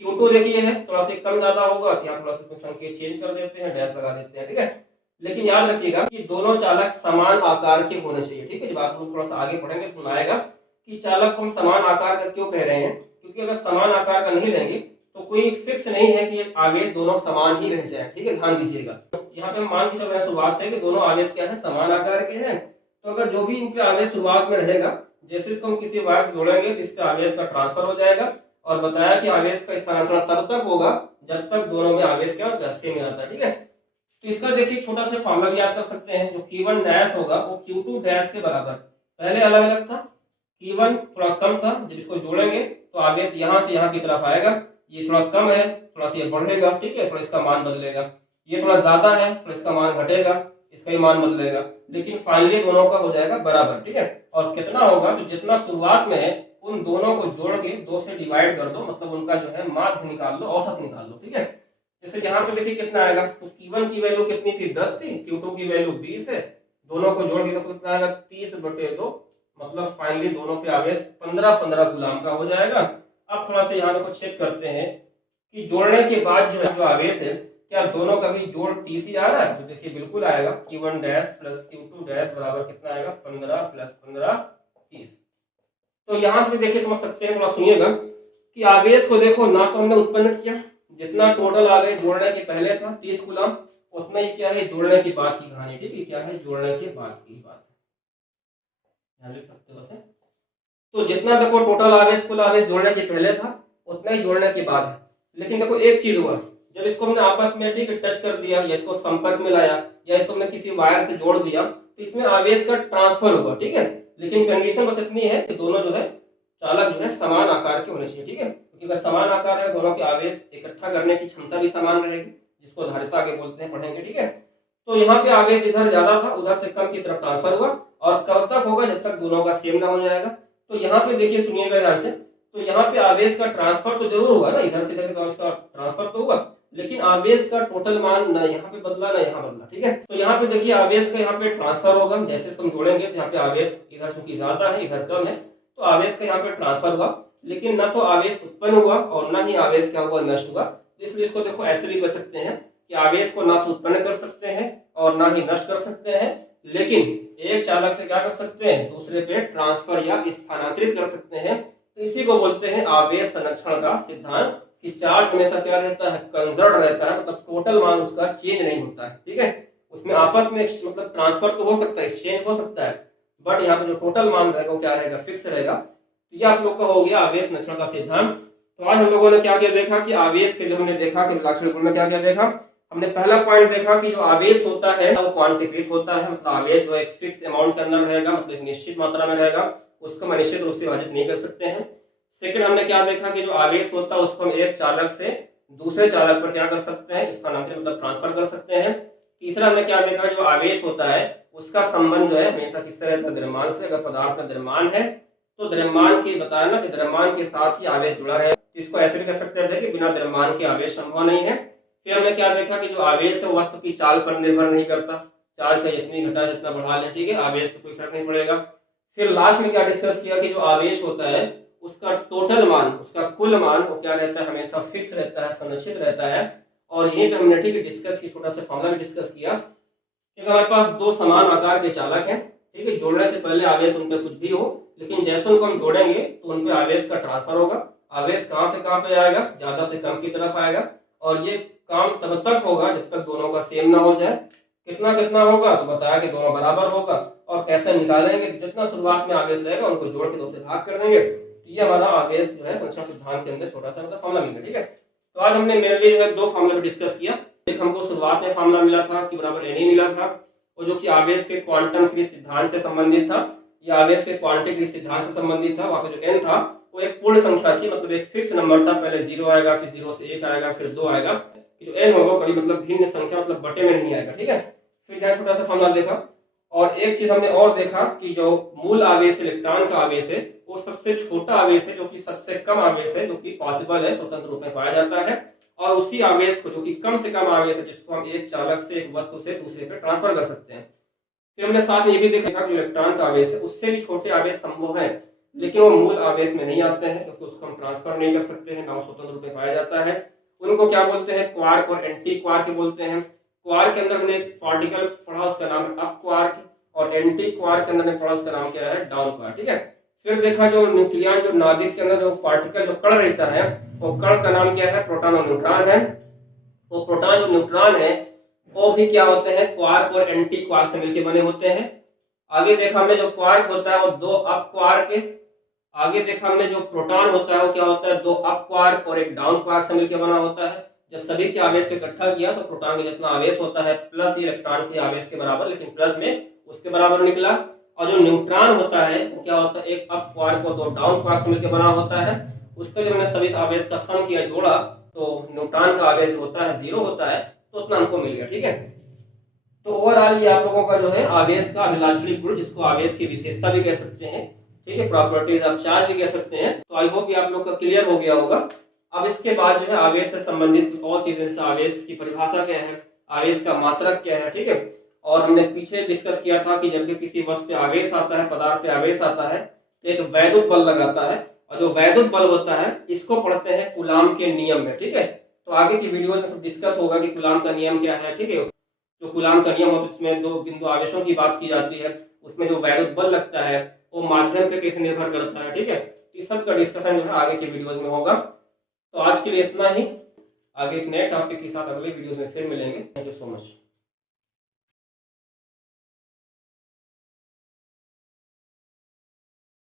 Q2 देखिए है, थोड़ा सा कम ज्यादा होगा, तो यहाँ थोड़ा सा इसमें संकेत चेंज कर देते हैं, डैश लगा देते हैं, ठीक है। लेकिन याद रखिएगा कि दोनों चालक समान आकार के होने चाहिए, ठीक है। जब आप लोग थोड़ा सा आगे पढ़ेंगे तो आएगा कि चालक को हम समान आकार का क्यों कह रहे हैं, क्योंकि अगर समान आकार का नहीं लेंगे तो कोई फिक्स नहीं है कि आवेश दोनों समान ही रह जाए, ठीक है, ध्यान दीजिएगा। यहाँ पे हम मान के चल रहे हैं शुरुआत से कि दोनों आवेश क्या है, समान आकार के हैं। तो अगर जो भी इन पे आवेश शुरुआत में रहेगा, जैसे इसको हम किसी वायर से जोड़ेंगे तो इस पे आवेश का ट्रांसफर हो जाएगा, और बताया कि आवेश का स्थानांतरण तब तक होगा जब तक दोनों में आवेश क्या होता है, सेम आता है, ठीक है। तो इसका देखिए छोटा सा फॉर्मूला भी याद कर सकते हैं, जो Q1 डैश होगा वो Q2 डैश के बराबर, पहले अलग अलग था, Q1 थोड़ा कम था, जब इसको जोड़ेंगे तो आवेश यहाँ से यहाँ की तरफ आएगा, ये थोड़ा कम है, थोड़ा सा ये बढ़ेगा, ठीक है, थोड़ा इसका मान बदलेगा, ये थोड़ा ज्यादा है, थोड़ा इसका मान घटेगा, इसका ही मान बदलेगा, लेकिन फाइनली दोनों का हो जाएगा बराबर, ठीक है। और कितना होगा, तो जितना शुरुआत में है उन दोनों को जोड़ के 2 से डिवाइड कर दो, मतलब उनका जो है माध्य निकाल लो, औसत निकाल लो, ठीक है। जैसे यहाँ पे देखिए कितना आएगा, तो Q1 की वैल्यू कितनी थी, 10 थी, Q2 की वैल्यू 20 है, दोनों को जोड़ के तो कितना आएगा 30/2, मतलब फाइनली दोनों पे आवेश 15 कूलाम का हो जाएगा। अब थोड़ा सा यहाँ पे चेक करते हैं कि जोड़ने के बाद जो है जो आवेश है, क्या दोनों का भी जोड़ 30 ही आ रहा है, तो देखिए बिल्कुल आएगा, Q1 dash plus Q2 dash बराबर कितना आएगा, 15 + 15 30। तो यहाँ से भी देखिए समझ सकते हैं, थोड़ा सुनिएगा कि आवेश को देखो ना तो हमने उत्पन्न किया, जितना टोटल आवेश जोड़ने के पहले था 30 कूलाम, उतना ही क्या है जोड़ने के बाद की कहानी, ठीक है, क्या है जोड़ने के बाद की बात है, लिख सकते हो वैसे। तो जितना देखो टोटल आवेश, कुल आवेश जोड़ने के पहले था उतना ही जोड़ने के बाद है। लेकिन देखो एक चीज हुआ, जब इसको हमने आपस में, ठीक है, टच कर दिया या इसको संपर्क में लाया या इसको हमने किसी वायर से जोड़ दिया, तो इसमें आवेश का ट्रांसफर होगा, ठीक है। लेकिन कंडीशन बस इतनी है कि दोनों जो है चालक जो है समान आकार के होने चाहिए, ठीक है, क्योंकि अगर समान आकार है दोनों के आवेश इकट्ठा करने की क्षमता भी समान रहेगी, जिसको धारिता आगे बोलते हैं, पढ़ेंगे, ठीक है। तो यहाँ पे आवेश इधर ज्यादा था, उधर से कम की तरफ ट्रांसफर हुआ, और कब तक होगा, जब तक दोनों का सेम ना हो जाएगा। तो यहाँ पे देखिए सुनिएगा ध्यान से, तो यहाँ पे आवेश का ट्रांसफर तो जरूर हुआ ना, इधर से इधर का ट्रांसफर तो हुआ, लेकिन आवेश का टोटल मान ना यहाँ पे बदला ना यहाँ बदला, ठीक है। तो यहाँ पे देखिए आवेश का यहाँ पे ट्रांसफर होगा, जैसे इसको हम जोड़ेंगे तो यहाँ पे आवेश इधर चूंकि ज्यादा है इधर कम है, तो आवेश का यहाँ पे ट्रांसफर हुआ, लेकिन न तो आवेश उत्पन्न हुआ और ना ही आवेश क्या हुआ, नष्ट हुआ। इसलिए इसको देखो ऐसे भी कर सकते हैं कि आवेश को ना तो उत्पन्न कर सकते हैं और ना ही नष्ट कर सकते हैं, लेकिन एक चालक से क्या कर सकते हैं, दूसरे पे ट्रांसफर या स्थानांतरित कर सकते हैं। तो इसी को बोलते हैं आवेश संरक्षण का सिद्धांत, कि चार्ज हमेशा क्या रहता है, कंजर्व रहता है, मतलब टोटल मान उसका चेंज नहीं होता है, ठीक है। उसमें आपस में मतलब ट्रांसफर तो हो सकता है, एक्सचेंज हो सकता है, बट यहाँ पे जो टोटल मान रहेगा वो क्या रहेगा, फिक्स रहेगा। ये आप लोग का हो गया आवेश लक्षण का सिद्धांत। तो आज हम लोगों ने क्या क्या देखा कि आवेश के जो हमने देखा कि लाक्षणिक गुण में क्या क्या देखा। हमने पहला पॉइंट देखा कि जो आवेश होता है वो क्वांटिफिक होता है, मतलब आवेश जो एक फिक्स अमाउंट के अंदर रहेगा, मतलब एक निश्चित मात्रा में रहेगा, उसको हम निश्चित रूप से विभाजित नहीं कर सकते हैं। सेकंड हमने क्या देखा कि जो आवेश होता है उसको हम एक चालक से दूसरे चालक पर क्या कर सकते हैं, स्थानांतरित मतलब ट्रांसफर कर सकते हैं। तीसरा हमने क्या देखा, जो आवेश होता है उसका संबंध जो है हमेशा किससे रहता है, द्रव्यमान से। अगर पदार्थ में द्रव्यमान है तो द्रव्यमान की बताया ना कि द्रव्यमान के साथ ही आवेश जुड़ा रहे, इसको ऐसे भी कह सकते थे कि बिना द्रव्यमान के आवेश संभव नहीं है। फिर हमने क्या देखा कि जो आवेश है वस्तु की चाल पर निर्भर नहीं करता, चाल चाहे जितनी घटा जितना बढ़ा ले, ठीक है, आवेश से कोई फर्क नहीं पड़ेगा। फिर लास्ट में क्या डिस्कस किया कि जो आवेश होता है उसका टोटल मान, उसका कुल मान वो क्या रहता है, हमेशा फिक्स रहता है, संरक्षित रहता है। और यही पे हमने ठीक है डिस्कस की, छोटा सा फॉर्मूला भी डिस्कस किया कि हमारे पास दो समान आकार के चालक हैं, ठीक है, जोड़ने से पहले आवेश उन पे कुछ भी हो, लेकिन जैसे उनको हम जोड़ेंगे तो उन पे आवेश का ट्रांसफर होगा। आवेश कहाँ से कहाँ पे आएगा, ज्यादा से कम की तरफ आएगा। और ये काम तब तक होगा जब तक दोनों का सेम ना हो जाए। कितना कितना होगा तो बताया कि दोनों बराबर होगा। और कैसे निकालेंगे, जितना शुरुआत में आवेश रहेगा उनको जोड़ के दो से भाग कर देंगे। ये हमारा आवेश जो है संरक्षण सिद्धांत के अंदर छोटा सा मतलब फॉर्मूला मिल गया, ठीक है। तो आज हमने मेनली जो है दो फॉर्मूला डिस्कस किया। एक हमको शुरुआत में फॉर्मूला मिला था कि बराबर एन मिला था, और जो कि आवेश के क्वांटम क्रिया सिद्धांत से संबंधित था, या आवेश के क्वांटम क्रिया सिद्धांत से संबंधित था। वहां पे जो एन था वो एक पूर्ण संख्या थी, मतलब एक फिक्स नंबर था, पहले 0 आएगा, फिर 0 से 1 आएगा, फिर 2 आएगा। जो एन होगा कभी मतलब भिन्न संख्या मतलब बटे में नहीं आएगा, ठीक है। फिर क्या छोटा सा फॉर्मूला देखा। और एक चीज हमने और देखा कि जो मूल आवेश इलेक्ट्रॉन का आवेश है वो सबसे छोटा आवेश है, जो कि सबसे कम आवेश है, जो कि पॉसिबल है, स्वतंत्र रूप में पाया जाता है। और उसी आवेश को जो कि कम से कम आवेश है, जिसको हम एक चालक से एक वस्तु से दूसरे पे ट्रांसफर कर सकते हैं। फिर हमने साथ में ये भी देखा कि इलेक्ट्रॉन का आवेश है उससे भी छोटे आवेश संभव है, लेकिन वो मूल आवेश में नहीं आते हैं, क्योंकि उसको हम ट्रांसफर नहीं कर सकते हैं, ना स्वतंत्र रूप में पाया जाता है। उनको क्या बोलते हैं, क्वार्क और एंटी क्वार्क बोलते हैं। क्वार्क के अंदर हमने पार्टिकल पढ़ा, उसका नाम है अप क्वार्क, और एंटी क्वार्क के अंदर ने पढ़ा, उसका नाम क्या है, डाउन क्वार्क, ठीक है। फिर देखा जो न्यूक्लियन, जो नाभिक के अंदर जो पार्टिकल जो कण रहता है, वो कण का नाम क्या है, प्रोटॉन और न्यूट्रॉन है। वो प्रोटॉन और न्यूट्रॉन है वो भी क्या होते हैं, क्वार्क और एंटी क्वार्क से मिलकर बने होते हैं। आगे देखा हमने जो क्वार्क होता है वो दो अप क्वार्क है। आगे देखा हमने जो प्रोटॉन होता है वो क्या होता है, दो अप क्वार्क और एक डाउन क्वार्क से मिलकर बना होता है। जब सभी के आवेश को इकट्ठा किया तो प्रोटॉन का जितना आवेश होता है प्लस इलेक्ट्रॉन के आवेश के बराबर, लेकिन प्लस में उसके बराबर निकला। और जो न्यूट्रॉन होता है वो क्या होता है, एक अप क्वार्क और दो डाउन क्वार्क से मिलकर बना होता है। उसका जब हमने सभी आवेश का सम किया, जोड़ा, तो न्यूट्रॉन का आवेश होता है 0 होता है, तो उतना हमको मिल गया, ठीक है। तो ओवरऑल ये आप लोगों का जो है आवेश का अभिलाक्षणिक गुण, जिसको आवेश की विशेषता भी कह सकते हैं, ठीक है, प्रॉपर्टीज ऑफ चार्ज भी कह सकते हैं। तो आई होप ये आप लोग का क्लियर हो गया होगा। अब इसके बाद जो है आवेश से संबंधित कुछ और चीजें, जैसे आवेश की परिभाषा क्या है, आवेश का मात्रक क्या है, ठीक है। और हमने पीछे डिस्कस किया था कि जब भी किसी वस्तु पे आवेश आता है, पदार्थ पे आवेश आता है, तो एक वैद्युत बल लगाता है, और जो वैद्युत बल होता है इसको पढ़ते हैं कूलाम के नियम में, ठीक है। तो आगे की वीडियोस में सब डिस्कस होगा कि कूलाम का नियम क्या है, ठीक है। जो कूलाम का नियम होता है उसमें दो बिंदु आवेशों की बात की जाती है, उसमें जो वैद्युत बल लगता है वो माध्यम पे कैसे निर्भर करता है, ठीक है। इस सब का डिस्कशन जो है आगे के वीडियोस में होगा। तो आज के लिए इतना ही, आगे एक नए टॉपिक के साथ अगले वीडियोस में फिर मिलेंगे। Thank you so much.